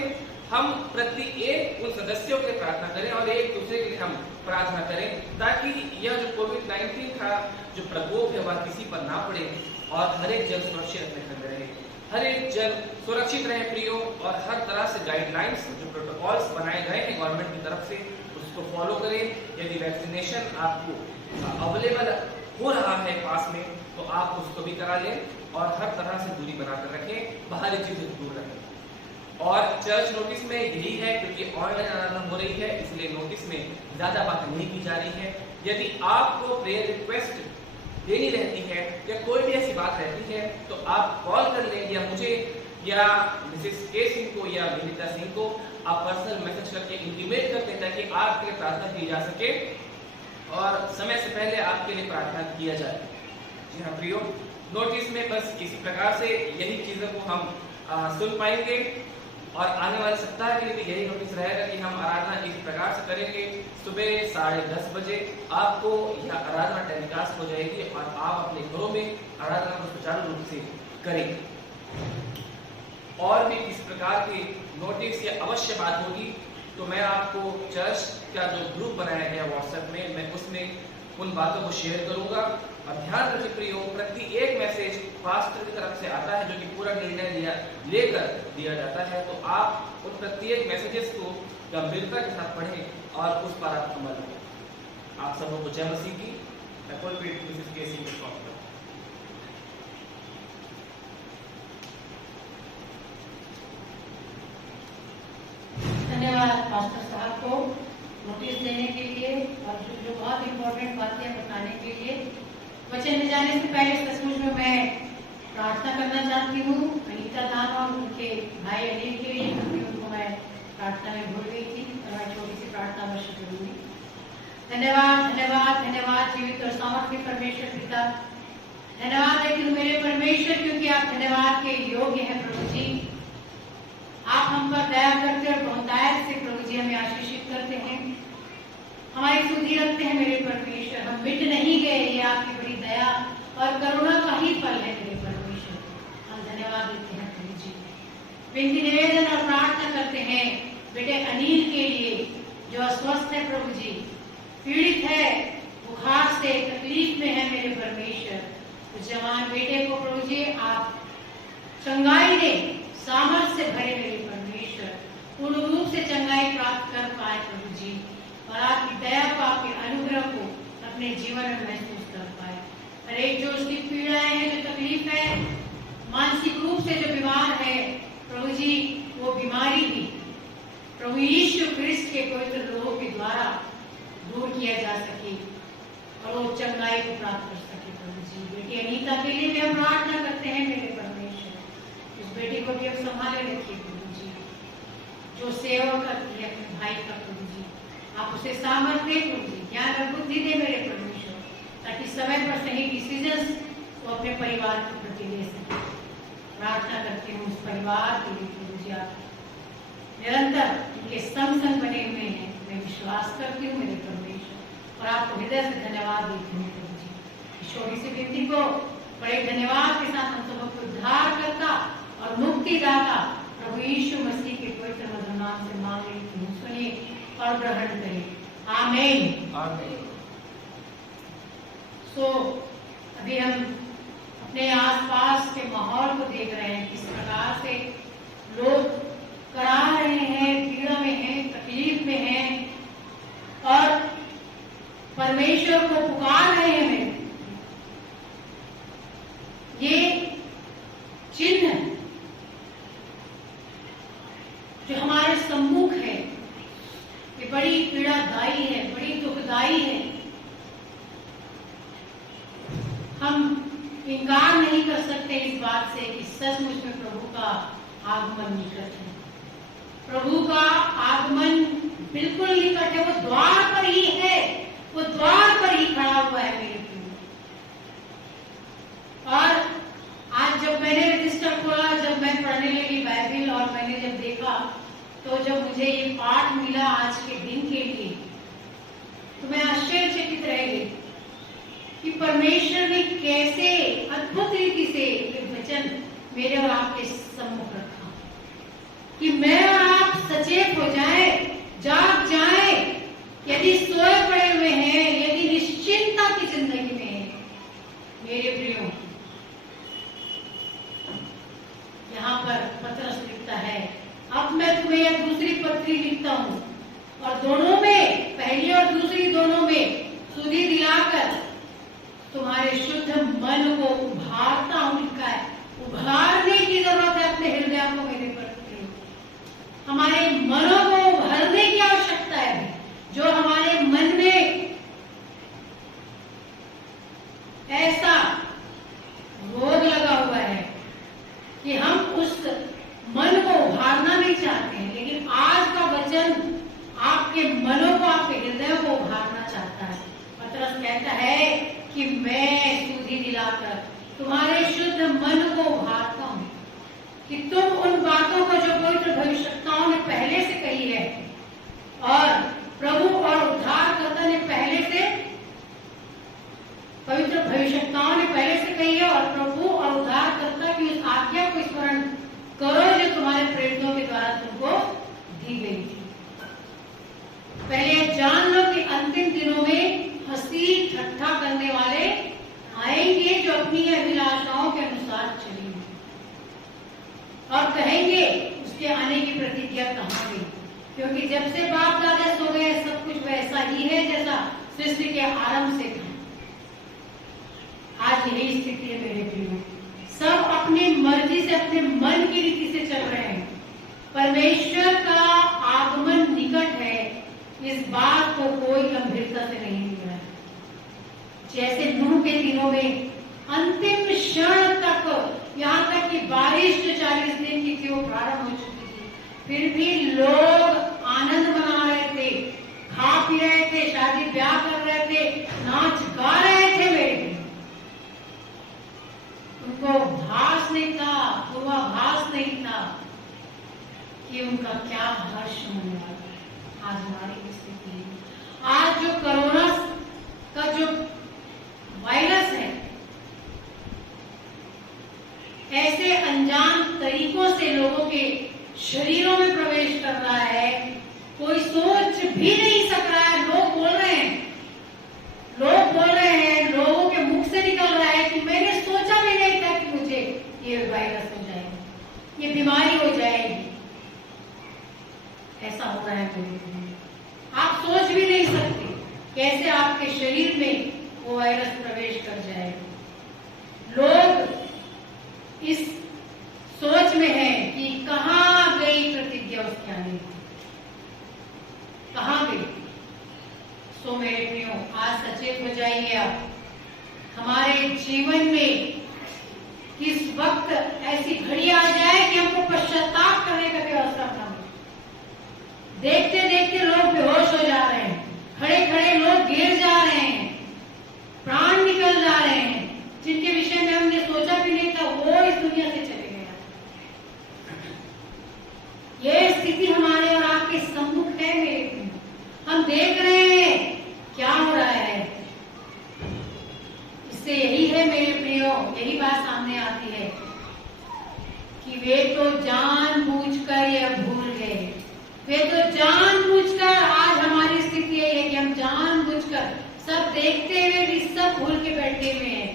हम प्रत्येक उन सदस्यों के लिए प्रार्थना करें और एक दूसरे के लिए हम प्रार्थना करें ताकि यह जो कोविड-19 का जो प्रकोप है वह किसी पर ना पड़े और हर एक जन सुरक्षित अपने घर में रहे, हर एक जन सुरक्षित रहे प्रियो। और हर तरह से गाइडलाइंस, जो प्रोटोकॉल्स बनाए गए हैं गवर्नमेंट की तरफ से, उसको फॉलो करें। यदि वैक्सीनेशन आपको अवेलेबल हो रहा है पास में तो आप उसको भी करा लें और हर तरह से दूरी बनाकर रखें, बाहरी चीजों से दूर रखें। और चर्च नोटिस में यही है, क्योंकि ऑनलाइन आराधना हो रही है इसलिए नोटिस में ज्यादा बात नहीं की जा रही है। यदि आपको प्रेयर रिक्वेस्ट देनी रहती है या कोई भी ऐसी बात रहती है तो आप कॉल कर लें, या मुझे या मिसेस के सिंह को या विनीता सिंह को आप पर्सनल मैसेज करके इंटीमेट कर दें ताकि आपके लिए प्रार्थना की जा सके और समय से पहले आपके लिए प्रार्थना किया जाए। जी हाँ प्रियो, नोटिस में बस इसी प्रकार से यही चीजों को हम सुन पाएंगे और आने वाले सप्ताह के लिए भी यही नोटिस रहेगा कि हम आराधना इस प्रकार से करेंगे। सुबह 10:30 बजे आपको यह आराधना टेलीकास्ट हो जाएगी और आप अपने घरों में आराधना को सुचारू रूप से करें। और भी इस प्रकार की नोटिस या अवश्य बात होगी तो मैं आपको चर्च का जो ग्रुप बनाया गया व्हाट्सएप में, मैं उसमें उन बातों को शेयर करूंगा। और ध्यान रखिए प्रियो, प्रत्येक मैसेज पास्टर की तरफ से आता है जो कि पूरा निर्णय लेकर दिया जाता है, तो आप उन प्रत्येक मैसेजेस को गंभीरता के साथ पढ़ें और उस पर आप अमल करें। आप सबको जय मसीह की। धन्यवाद। मिनट बातें बताने के लिए। वचन में जाने से पहले सचमुच में मैं प्रार्थना करना चाहती हूँ अनीता दान और उनके भाई अनिल के लिए, क्योंकि उनको मैं प्रार्थना में भूल गई थी और मैं छोटी सी प्रार्थना अवश्य करूंगी। धन्यवाद धन्यवाद धन्यवाद जीवित और सामर्थ्य परमेश्वर पिता, धन्यवाद है कि मेरे परमेश्वर, क्योंकि आप धन्यवाद के योग्य हैं प्रभु जी। आप हम पर दया करते और बहुतायत से प्रभु जी हमें आशीषित करते हैं, हमारी सुधि रखते हैं मेरे परमेश्वर। हम मिट नहीं गए, ये आपकी बड़ी दया और करुणा का ही फल है मेरे परमेश्वर। हम धन्यवाद देते हैं प्रभु जी। विनती निवेदन और प्रार्थना करते हैं बेटे अनिल के लिए जो अस्वस्थ है प्रभु जी, पीड़ित है, बुखार से तकलीफ में है मेरे परमेश्वर। उस जवान बेटे को प्रभु जी आप चंगाई दे, सामर्थ्य से भरे मेरे परमेश्वर, पूर्ण रूप से चंगाई प्राप्त कर पाए प्रभु जी, और आपकी दया को, आपके अनुग्रह को अपने जीवन में महसूस कर पाए। हर एक जो उसकी पीड़ाएं हैं, जो तकलीफ है, मानसिक रूप से जो बीमार है प्रभु जी, वो बीमारी भी प्रभु यीशु क्रिस्त के पवित्र लोह के द्वारा दूर किया जा सके और वो चंगाई को प्राप्त कर सके प्रभु जी। बेटी अनीता के लिए भी हम प्रार्थना करते हैं मेरे परमेश्वर, उस बेटी को भी अब संभाले रखिए प्रभु जी, जो सेवा करती है अपने भाई का प्रभु जी, आप उसे सामर्थ्य प्रभु जी, ज्ञान और बुद्धि दे मेरे परमेश्वर, ताकि समय पर सही डिसीजंस वो अपने परिवार के प्रति ले सके। प्रार्थना करती हूँ उस परिवार के लिए प्रभु जी, आप निरंतर इनके संग संग बने हुए हैं, मैं विश्वास करती हूँ मेरे परमेश्वर, और आपको हृदय से धन्यवाद देती हूँ प्रभु जी। इस छोटी सी विनती को बड़े धन्यवाद के साथ हम सबको उद्धार करता और मुक्तिदाता प्रभु यीशु मसीह के पवित्र मधुर नाम से मांग लेती हूँ, सुनिए और ग्रहण करें। आमीन आमीन। अभी हम अपने आसपास के माहौल को देख रहे हैं, किस प्रकार से लोग करा रहे हैं, पीड़ा में हैं, तकलीफ में हैं और परमेश्वर को पुकार रहे हैं। ये चिन्ह जो हमारे सम्मुख है, ये बड़ी पीड़ादायी है, बड़ी दुखदायी है। हम इनकार नहीं कर सकते इस बात से कि सचमुच में प्रभु का आगमन निकट है। प्रभु का आगमन बिल्कुल निकट है, वो द्वार पर ही है, वो द्वार पर ही खड़ा हुआ है मेरे प्रिय। और आज जब मैंने रजिस्टर खोला, जब मैं पढ़ने लगी बाइबल और मैंने जब देखा, तो जब मुझे ये पाठ मिला आज के दिन के लिए, तो मैं आश्चर्यचकित रह गई कि परमेश्वर ने कैसे अद्भुत रीति से ये वचन मेरे और आपके सम्मुख रखा कि मैं और आप सचेत हो जाए, जाग जाए। यदि सोए पड़े हुए हैं, यदि निश्चिंतता की जिंदगी में है मेरे प्रियो, यहाँ पर पत्रस लिखता है, अब मैं तुम्हें यह दूसरी पत्री लिखता हूँ और दोनों में, पहली और दूसरी दोनों में सुधि दिलाकर तुम्हारे शुद्ध मन को उभारता हूँ। लिखा है, उभारने की जरूरत है अपने हृदय को मेरे पर। हमारे मनों को उभारने की आवश्यकता है। जो हमारे मन में ऐसा रोग लगा हुआ है कि हम उस मन को उभारना नहीं चाहते हैं, लेकिन आज का वचन आपके मनों को, आपके हृदय को उभारना चाहता है। पत्रस कहता है कि मैं सुधि दिलाकर तुम्हारे शुद्ध मन को उभारता हूँ कि तुम उन बातों को जो पवित्र भविष्यवक्ताओं ने पहले से कही है और प्रभु और उद्धारकर्ता ने पहले से, पवित्र भविष्यवक्ताओं ने पहले से कही है और प्रभु और उद्धारकर्ता की उस आज्ञा को स्मरण करो जो तुम्हारे प्रेरितों के द्वारा तुमको दी गई थी। पहले जान लो कि अंतिम दिनों में हंसी ठट्ठा करने वाले आएंगे जो अपनी अभिलाषाओं के अनुसार चलेंगे और कहेंगे उसके आने की प्रतिज्ञा कहाँ गई, क्योंकि जब से बाप दादा सो गए सब कुछ वैसा ही है जैसा सृष्टि के आरंभ से था। आज यही स्थिति है मेरे प्रियो, सब अपनी मर्जी से, अपने मन की रीति से चल रहे हैं। परमेश्वर का आगमन निकट है, इस बात को कोई गंभीरता से नहीं ले रहा है। जैसे नूह के दिनों में अंतिम क्षण तक, यहाँ तक कि बारिश जो 40 दिन की थी वो प्रारंभ हो चुकी थी, फिर भी लोग आनंद मना रहे थे, खा पी रहे थे, शादी ब्याह कर रहे थे, नाच गा रहे थे। मेरे उनको भास नहीं था, पूर्वाभास नहीं था कि उनका क्या हर्ष होने वाला है। आज हमारी स्थिति, आज जो कोरोना का जो वायरस है, ऐसे अनजान तरीकों से लोगों के शरीरों में प्रवेश कर रहा है, कोई सोच भी नहीं सक रहा है। लोग बोल रहे हैं, लोगों के मुख से निकल रहा है कि मैंने सोचा भी नहीं था कि मुझे ये वायरस हो जाएगा, ये बीमारी हो जाएगी। ऐसा हो रहा है, आप सोच भी नहीं सकते कैसे आपके शरीर में वो वायरस प्रवेश कर जाएगा। लोग इस सोच में है कि कहां गई प्रतिज्ञा उसके आने की, कहां गई। सो मेरे प्रियो, आज सचेत हो जाइए आप। हमारे जीवन में किस वक्त ऐसी घड़ी आ जाए कि हमको पश्चाताप करने का भी अवसर न हो। देखते देखते लोग बेहोश हो जा रहे हैं, खड़े खड़े लोग गिर जा रहे हैं, प्राण निकल जा रहे हैं, जिनके विषय में हमने सोचा भी नहीं था वो इस दुनिया से चले गए। ये स्थिति हमारे और आपके सम्मुख है मेरे प्रियो, हम देख रहे हैं क्या हो रहा है। इससे यही है मेरे प्रियो, यही बात सामने आती है कि वे तो जानबूझकर या भूल गए, वे तो जानबूझकर। आज हमारी स्थिति यही है कि हम जानबूझकर सब देखते हुए भी सब भूल के बैठे हुए हैं।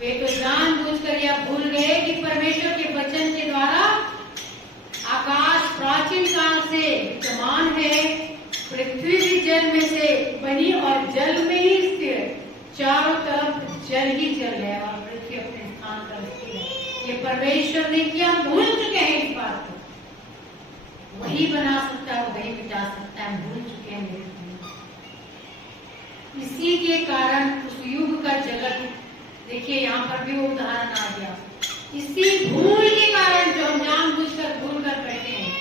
वे तो जानबूझकर या भूल गए कि परमेश्वर के वचन के द्वारा आकाश प्राचीन काल से विद्यमान है, पृथ्वी भी जल में से बनी और जल में ही स्थिर, चारों तरफ जल ही जल है और पृथ्वी अपने स्थान पर स्थिर है। ये परमेश्वर ने किया, हम भूल चुके हैं इस बात को। वही बना सकता है, वही मिटा सकता है, हम भूल चुके हैं मेरे। इसी के कारण उस युग का जगत, देखिए यहाँ पर भी वो उदाहरण आ गया, इसी भूल के कारण जो हम जानबूझकर भूल कर बैठे हैं।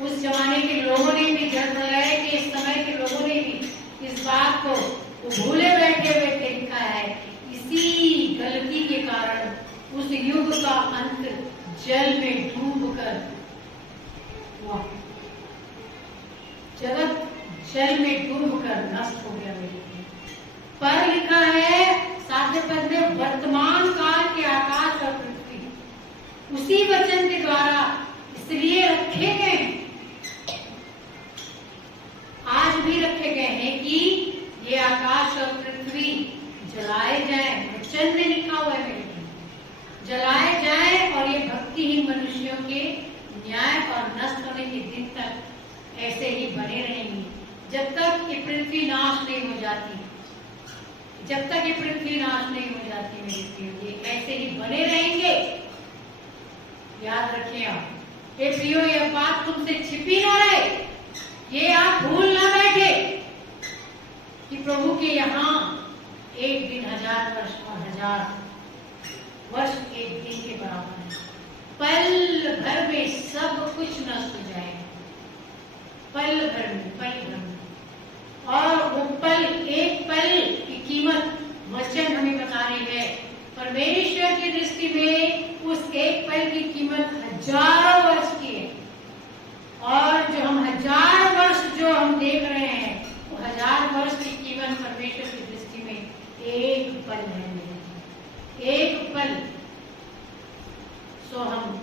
उस जमाने के लोगों ने भी, जलप्रलय के इस समय के लोगों ने भी इस बात को वो भूले बैठे हुए थे। लिखा है इसी गलती के कारण उस युग का अंत जल में डूबकर हुआ, जगत जल में डूबकर नष्ट हो गया मेरे। पर लिखा है 7वें पद में, वर्तमान काल के आकाश और पृथ्वी उसी वचन के द्वारा इसलिए रखे गए, आज भी रखे गए हैं कि ये आकाश और पृथ्वी जलाए जाए। वचन में लिखा हुआ है मेरे, जलाए जाए और ये भक्तिहीन मनुष्यों के न्याय और नष्ट होने के दिन तक ऐसे ही बने रहेंगे, जब तक ये पृथ्वी नाश नहीं हो जाती, जब तक ये पृथ्वी नाश नहीं हो जाती मेरे प्रियो, ये ऐसे ही बने रहेंगे। याद रखें आप, ये प्रियो, यह बात तुमसे छिपी ना रहे, ये आप भूल ना बैठे कि प्रभु के यहाँ एक दिन 1000 वर्ष और 1000 वर्ष एक दिन के बराबर है। पल भर में सब कुछ नष्ट हो जाएगा, पल भर में, पल भर में। और वो पल, एक पल की कीमत वचन हमें बता रही है। परमेश्वर की दृष्टि में उस एक पल की कीमत हजारों वर्ष की है, और जो हम 1000 वर्ष जो हम देख रहे हैं, वो 1000 वर्ष की कीमत परमेश्वर की दृष्टि में एक पल है, एक पल। सो हम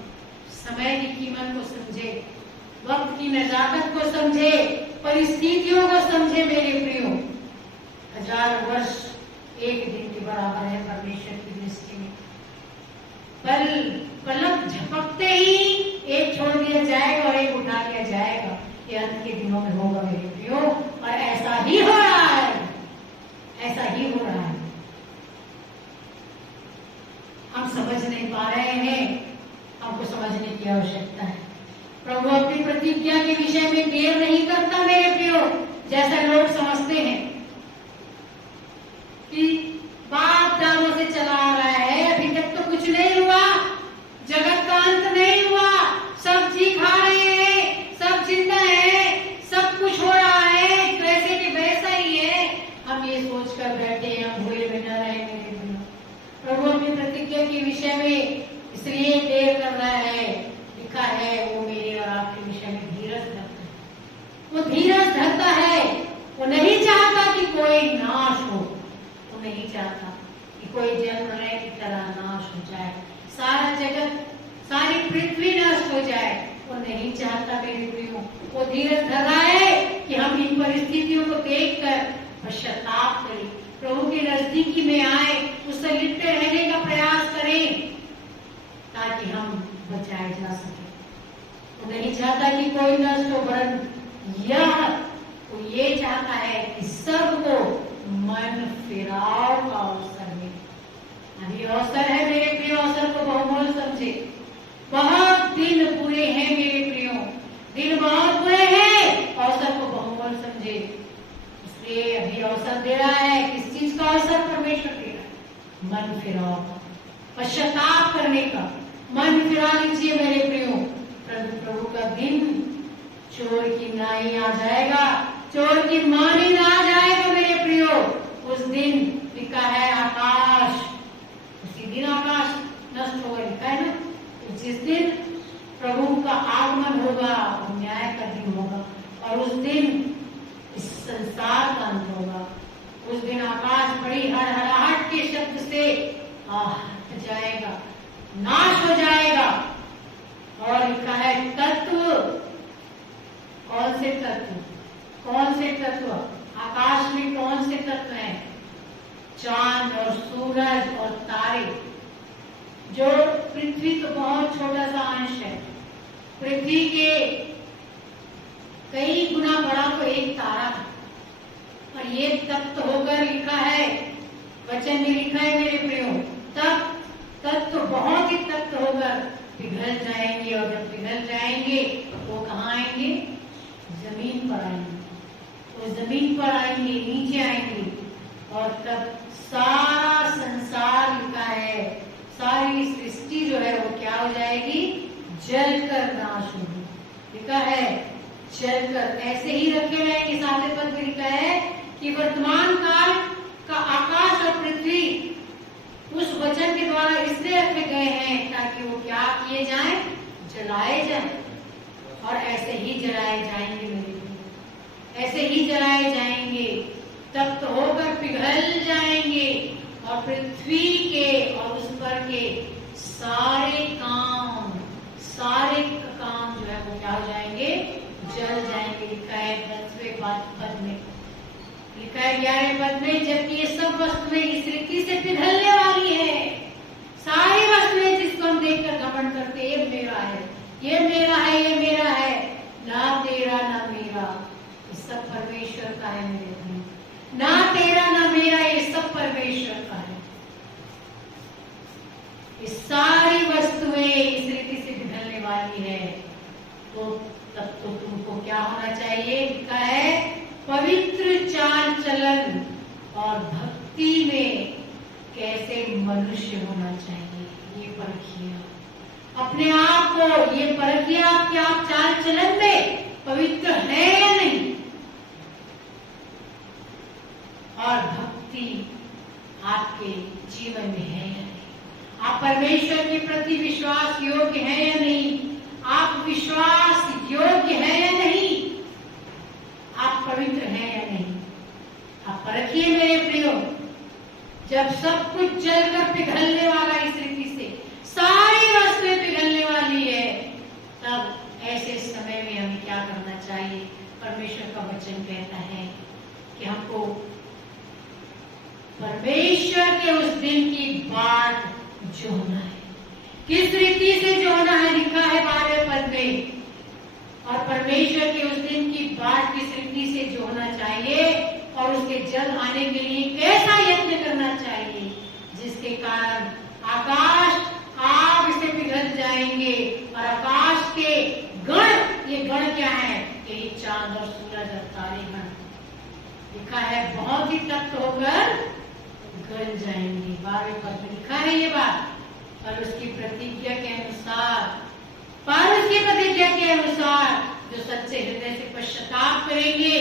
समय की कीमत को समझे, वक्त की नजाकत को समझे, परिस्थितियों को समझे मेरे प्रियो। 1000 वर्ष एक दिन के बराबर है परमेश्वर की दृष्टि में। पलक झपकते ही एक छोड़ दिया जाएगा और एक उठा लिया जाएगा। ये अंत के दिनों में होगा मेरे प्रियो, और ऐसा ही हो रहा है, ऐसा ही हो रहा है। हम समझ नहीं पा रहे हैं, हमको समझने की आवश्यकता है। प्रभु अपनी प्रतिज्ञा के विषय में देर नहीं करता मेरे प्रियो, जैसा लोग समझते हैं कि करता है वो नहीं चाहता कि कोई नाश हो, वो नहीं चाहता कि कोई जल प्रलय की तरह नाश हो जाए, सारा जगत सारी पृथ्वी नष्ट हो जाए, वो नहीं चाहता मेरे प्रियो। वो धीरज धर रहा है कि हम इन परिस्थितियों को देखकर पश्चाताप करें, प्रभु के नजदीकी में आए, उससे लिपटे रहने का प्रयास करें ताकि हम बचाए जा सके। वो नहीं चाहता कि कोई नष्ट हो, वरन यह वो ये चाहता है कि सबको मन फिराव का अवसर मिले। अभी अवसर है मेरे प्रियो, अवसर को बहुमूल्य समझे। बहुत दिन बुरे हैं मेरे प्रियो, दिन बहुत बुरे हैं, अवसर को बहुमूल्य समझे। इसलिए अभी अवसर दे रहा है, किस चीज का अवसर परमेश्वर दे रहा है? मन फिराव का, पश्चाताप करने का। मन फिरा लीजिए मेरे प्रियो, प्रभु का दिन चोर की नाई आ जाएगा, चोर की मानी आ जाएगा मेरे प्रियो। उस दिन लिखा है आकाश, उसी दिन आकाश नष्ट होगा, लिखा है ना। जिस दिन प्रभु का आगमन होगा, वो न्याय का दिन होगा, और उस दिन इस संसार का अंत होगा। उस दिन आकाश बड़ी हड़हड़ाहट के शब्द से हट जाएगा, नाश हो जाएगा। और लिखा है तत्व, कौन से तत्व? कौन से तत्व? आकाश में कौन से तत्व हैं? चांद और सूरज और तारे, जो पृथ्वी तो बहुत छोटा सा अंश है, पृथ्वी के कई गुना बड़ा तो एक तारा है। और ये तत्व होकर लिखा है, वचन में लिखा है मेरे प्रियो, तत्व बहुत ही तत्व होकर पिघल जाएंगे। और जब पिघल जाएंगे वो कहाँ आएंगे? जमीन पर आएंगे। वो जमीन पर आएंगे, नीचे आएंगे, और तब सारा संसार लिखा है, सारी सृष्टि जो है वो क्या हो जाएगी? जलकर नाश होगी। लिखा है जलकर, ऐसे ही रखे रहेंगे। सातवें पद में लिखा है कि वर्तमान काल का आकाश और पृथ्वी उस वचन के द्वारा इसलिए रखे गए हैं ताकि वो क्या किए जाएं? जलाए जाएं। और ऐसे ही जलाए जाएंगे मेरे लिए, ऐसे ही जलाए जाएंगे, तब तो होकर पिघल जाएंगे, और पृथ्वी के और उस पर के सारे काम जो है वो क्या हो जाएंगे? जल जाएंगे। लिखा है 10वें पद में, लिखा है 11वें पद में, जबकि ये सब वस्तुएं इस रीति से पिघलने वाली है। सारी वस्तुएं जिसको हम देखकर घमंड करते, ये मेरा है, ये मेरा है, ये मेरा है, ना तेरा ना मेरा, ये सब परमेश्वर का है मेरे भाई। ना तेरा ना मेरा, ये सब परमेश्वर का है। ये सारी वस्तुएं इस रीति से पिघलने वाली है। तो तब तो तुमको क्या होना चाहिए? लिखा है पवित्र चाल चलन और भक्ति में कैसे मनुष्य होना चाहिए, ये परखिए। अपने आप को ये परखिए कि आप चाल चलन में पवित्र है या नहीं, और भक्ति आपके जीवन में है या नहीं। आप परमेश्वर के प्रति विश्वास योग्य है या नहीं, आप विश्वास योग्य है या नहीं, आप पवित्र हैं या नहीं। आप परखिए मेरे प्रियो। जब सब कुछ जलकर पिघलने वाला, इस रीति से सारी वस्तुएं पिघलने वाली है, तब ऐसे समय में हमें क्या करना चाहिए? परमेश्वर का वचन कहता है कि हमको परमेश्वर के उस दिन की बाट जोना है। किस रीति से जोना है? लिखा है 12वें पद में, और परमेश्वर के उस दिन की बाट किस रीति से जोना चाहिए, और उसके जल आने के लिए कैसा यत्न करना चाहिए, जिसके कारण आकाश आप इसे पिघल जाएंगे, और आकाश के गण, ये गण क्या है? यही चांद और सूरज और तारे गण। लिखा है बहुत ही तत्व होकर गल जाएंगे। 12वें पद में लिखा है ये बात। पर उसकी प्रतिज्ञा के अनुसार जो सच्चे हृदय से पश्चाताप करेंगे,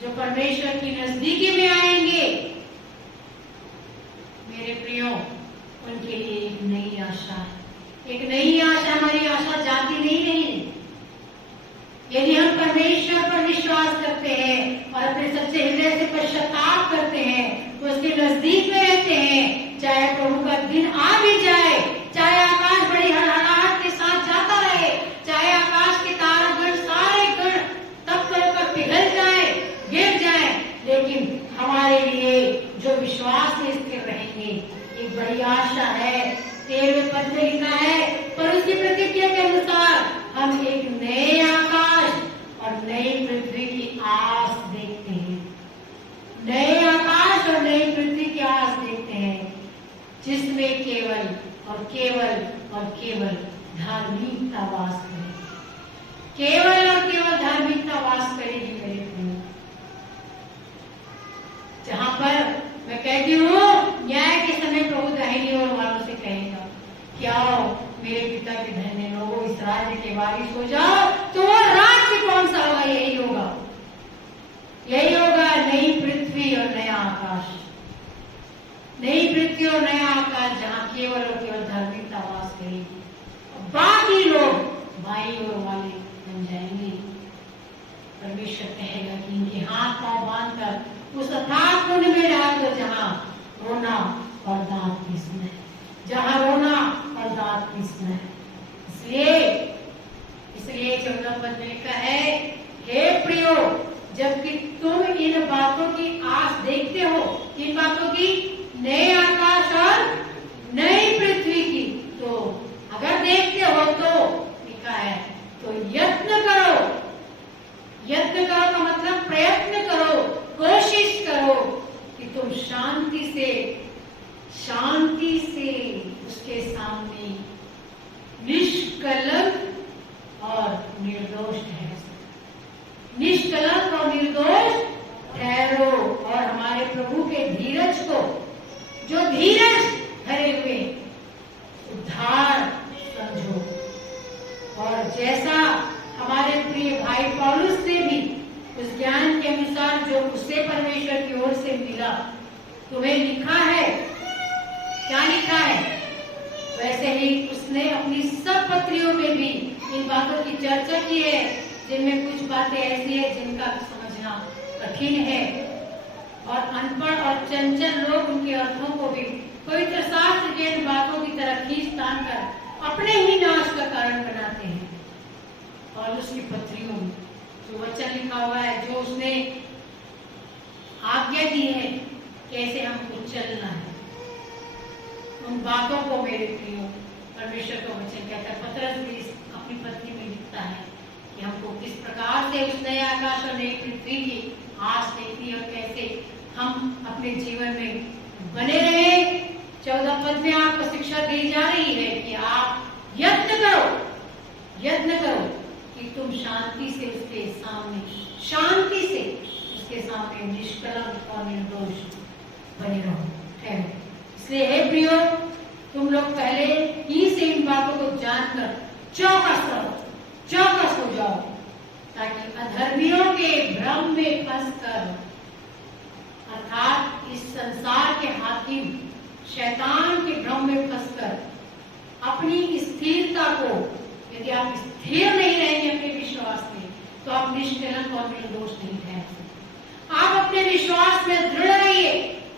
जो परमेश्वर की नजदीकी में आएंगे, मेरे प्रियो, उनके लिए एक नई आशा है। एक नई आशा, हमारी आशा जाती नहीं रही। यदि हम परमेश्वर पर विश्वास केवल धार्मिकता वास करेगी। केवल और केवल धार्मिकता वास करेगी मेरे प्रियो। जहां पर मैं कहती हूँ न्याय के समय प्रभु दाहिनी ओर वालों से कहेगा कि आओ मेरे पिता के धन्य लोगों, इस राज्य के वारिस हो जाओ। तो वो राज्य कौन सा होगा? यही होगा, यही होगा, नई पृथ्वी और नया आकाश। नई पृथ्वी और नया आकाश जहाँ केवल और केवल धार्मिकता वास करेगी, बाकी लोग बाई ओर वाले बन जाएंगे। परमेश्वर कहेगा कि इनके हाथ पांव बांधकर उस अथाह कुंड में डाल दो जहाँ रोना और दांत पीसना है, जहाँ रोना और दांत पीसना है। इसलिए 14 पद में लिखा है, हे प्रियो, जबकि तुम इन बातों की आस देखते हो, इन बातों की, नए आकाश और नई पृथ्वी की, तो अगर देखते हो तो लिखा है तो यत्न करो। यत्न करो का मतलब प्रयत्न करो, कोशिश करो कि तुम शांति से उसके सामने निष्कलंक और निर्दोष ठहरो। निष्कलंक और निर्दोष ठहरो और हमारे प्रभु के धीरज को, जो धीरज धरे हुए, उद्धार समझो। और जैसा हमारे प्रिय भाई पौलुस ने भी उस ज्ञान के अनुसार जो उससे परमेश्वर की ओर से मिला तुम्हें लिखा है, क्या लिखा है, वैसे ही उसने अपनी सब पत्रियों में भी इन बातों की चर्चा की है, जिनमें कुछ बातें ऐसी है जिनका समझना कठिन है और अनपढ़ और चंचल लोग उनके अर्थों को भी पवित्र शास्त्र के इन बातों की तरह खींच तान कर अपने ही नाश का कारण बनाते हैं। और उसकी पत्रियों में जो वचन लिखा हुआ है, जो उसने आज्ञा दी है कैसे हमको चलना है, उन बातों को मेरे प्रियो परमेश्वर का वचन कहता है। पतरस भी अपनी पत्री में लिखता है कि हमको किस प्रकार से उस नए आकाश और नई पृथ्वी की आस देखती है और कैसे हम अपने जीवन में बने रहे। 14 पद में आपको शिक्षा दी जा रही है कि आप यत्न करो कि तुम शांति से उसके सामने निष्कलंक और निर्दोष बने रहो, ठहरो। इसलिए हे प्रियो, तुम लोग पहले ही से इन बातों को जानकर चौकस हो जाओ, ताकि अधर्मियों के भ्रम में फंसकर, अर्थात इस संसार के हाकिम शैतान के भ्रम में फंसकर अपनी स्थिरता को, यदि आप स्थिर नहीं रहेंगे अपने विश्वास में, तो आप निष्कलंक और निर्दोष नहीं ठहर सकते। आप अपने विश्वास में दृढ़ रहिए,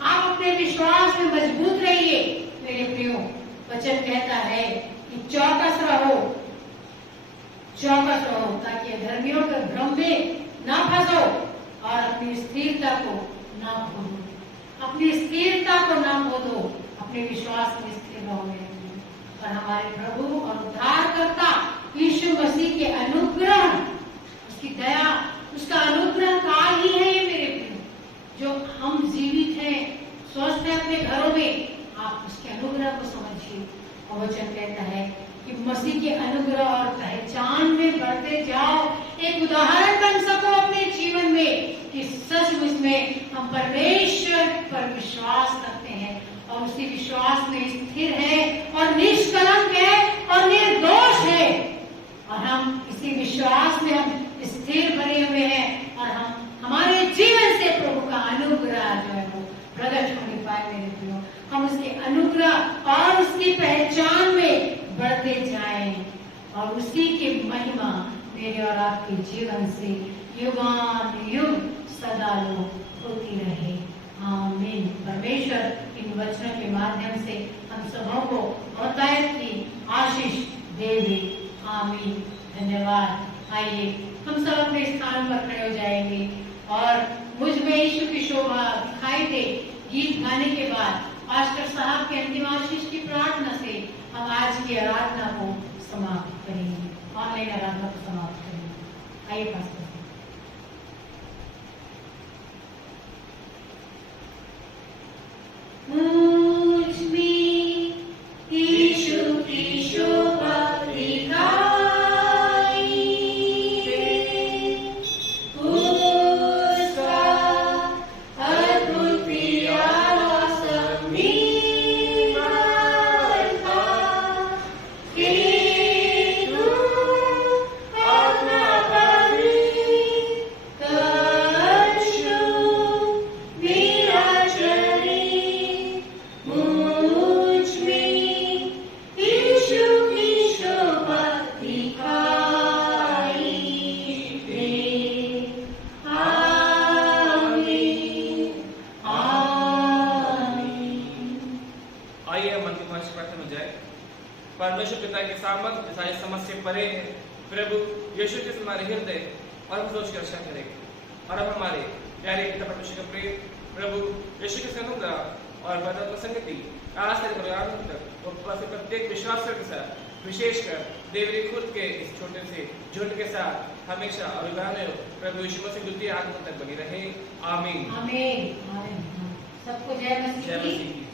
आप अपने विश्वास में मजबूत रहिए मेरे प्रियो। वचन कहता है कि चौकस रहो ताकि अधर्मियों के भ्रम में ना फंसो और अपनी स्थिरता को ना खो दो। अपनी स्थिरता को ना खो दो, अपने विश्वास में स्थिर रहो मेरे प्रियो। और हमारे प्रभु और उद्धारकर्ता यीशु मसीह के अनुग्रह, उसकी दया, उसका अनुग्रह काल ही है ये मेरे प्रियो। जो हम जीवित हैं, स्वस्थ है अपने घरों में, आप उसके अनुग्रह को समझिए। और वचन कहता है कि मसीह के अनुग्रह और पहचान में बढ़ते जाओ, एक उदाहरण बन सको अपने जीवन में कि सचमुच में हम परमेश्वर पर विश्वास करते हैं और उसी विश्वास में स्थिर है और निष्कलंक है और निर्दोष है। और हम इसी विश्वास में हम स्थिर बने हुए हैं और हम हमारे जीवन से प्रभु का अनुग्रह जो है वो प्रकट होने पाए मेरे प्रियो। हम उसके अनुग्रह और उसकी पहचान में बढ़ते जाएं और उसी की महिमा मेरे और आपके जीवन से युगानुयुग सदा होती रहे। आमीन। परमेश्वर इन वचनों के माध्यम से हम सबों को बहुतायत की आशीष देवे। आमीन। धन्यवाद। आइए हम सब अपने स्थान पर खड़े हो जाएंगे और मुझ में यीशु की शोभा दिखाई दे गीत गाने के बाद पास्टर साहब के अंतिम आशीष की प्रार्थना से हम आज की आराधना को समाप्त करेंगे, ऑनलाइन आराधना को समाप्त करेंगे। आइए पास्टर। मुझ में यीशु आइए हम अंतिम वाक्य प्रार्थना में जाए। परमेश्वर पिता के सामर्थ सारी समस्या परे है। प्रभु यीशु के हमारे हृदय और हम सोच की रक्षा करेंगे। और अब हमारे प्यारे पिता परमेश्वर का प्रेम, प्रभु यीशु के अनुग्रह और बदल संगति आज तक प्रत्येक विश्वास के साथ विशेषकर देवरी खुद के इस छोटे से झुंड के साथ हमेशा और प्रभु यीशु मसीह द्वितीय आगमन तक बनी रहे। आमीन। आमीन। सबको जय मसीह की।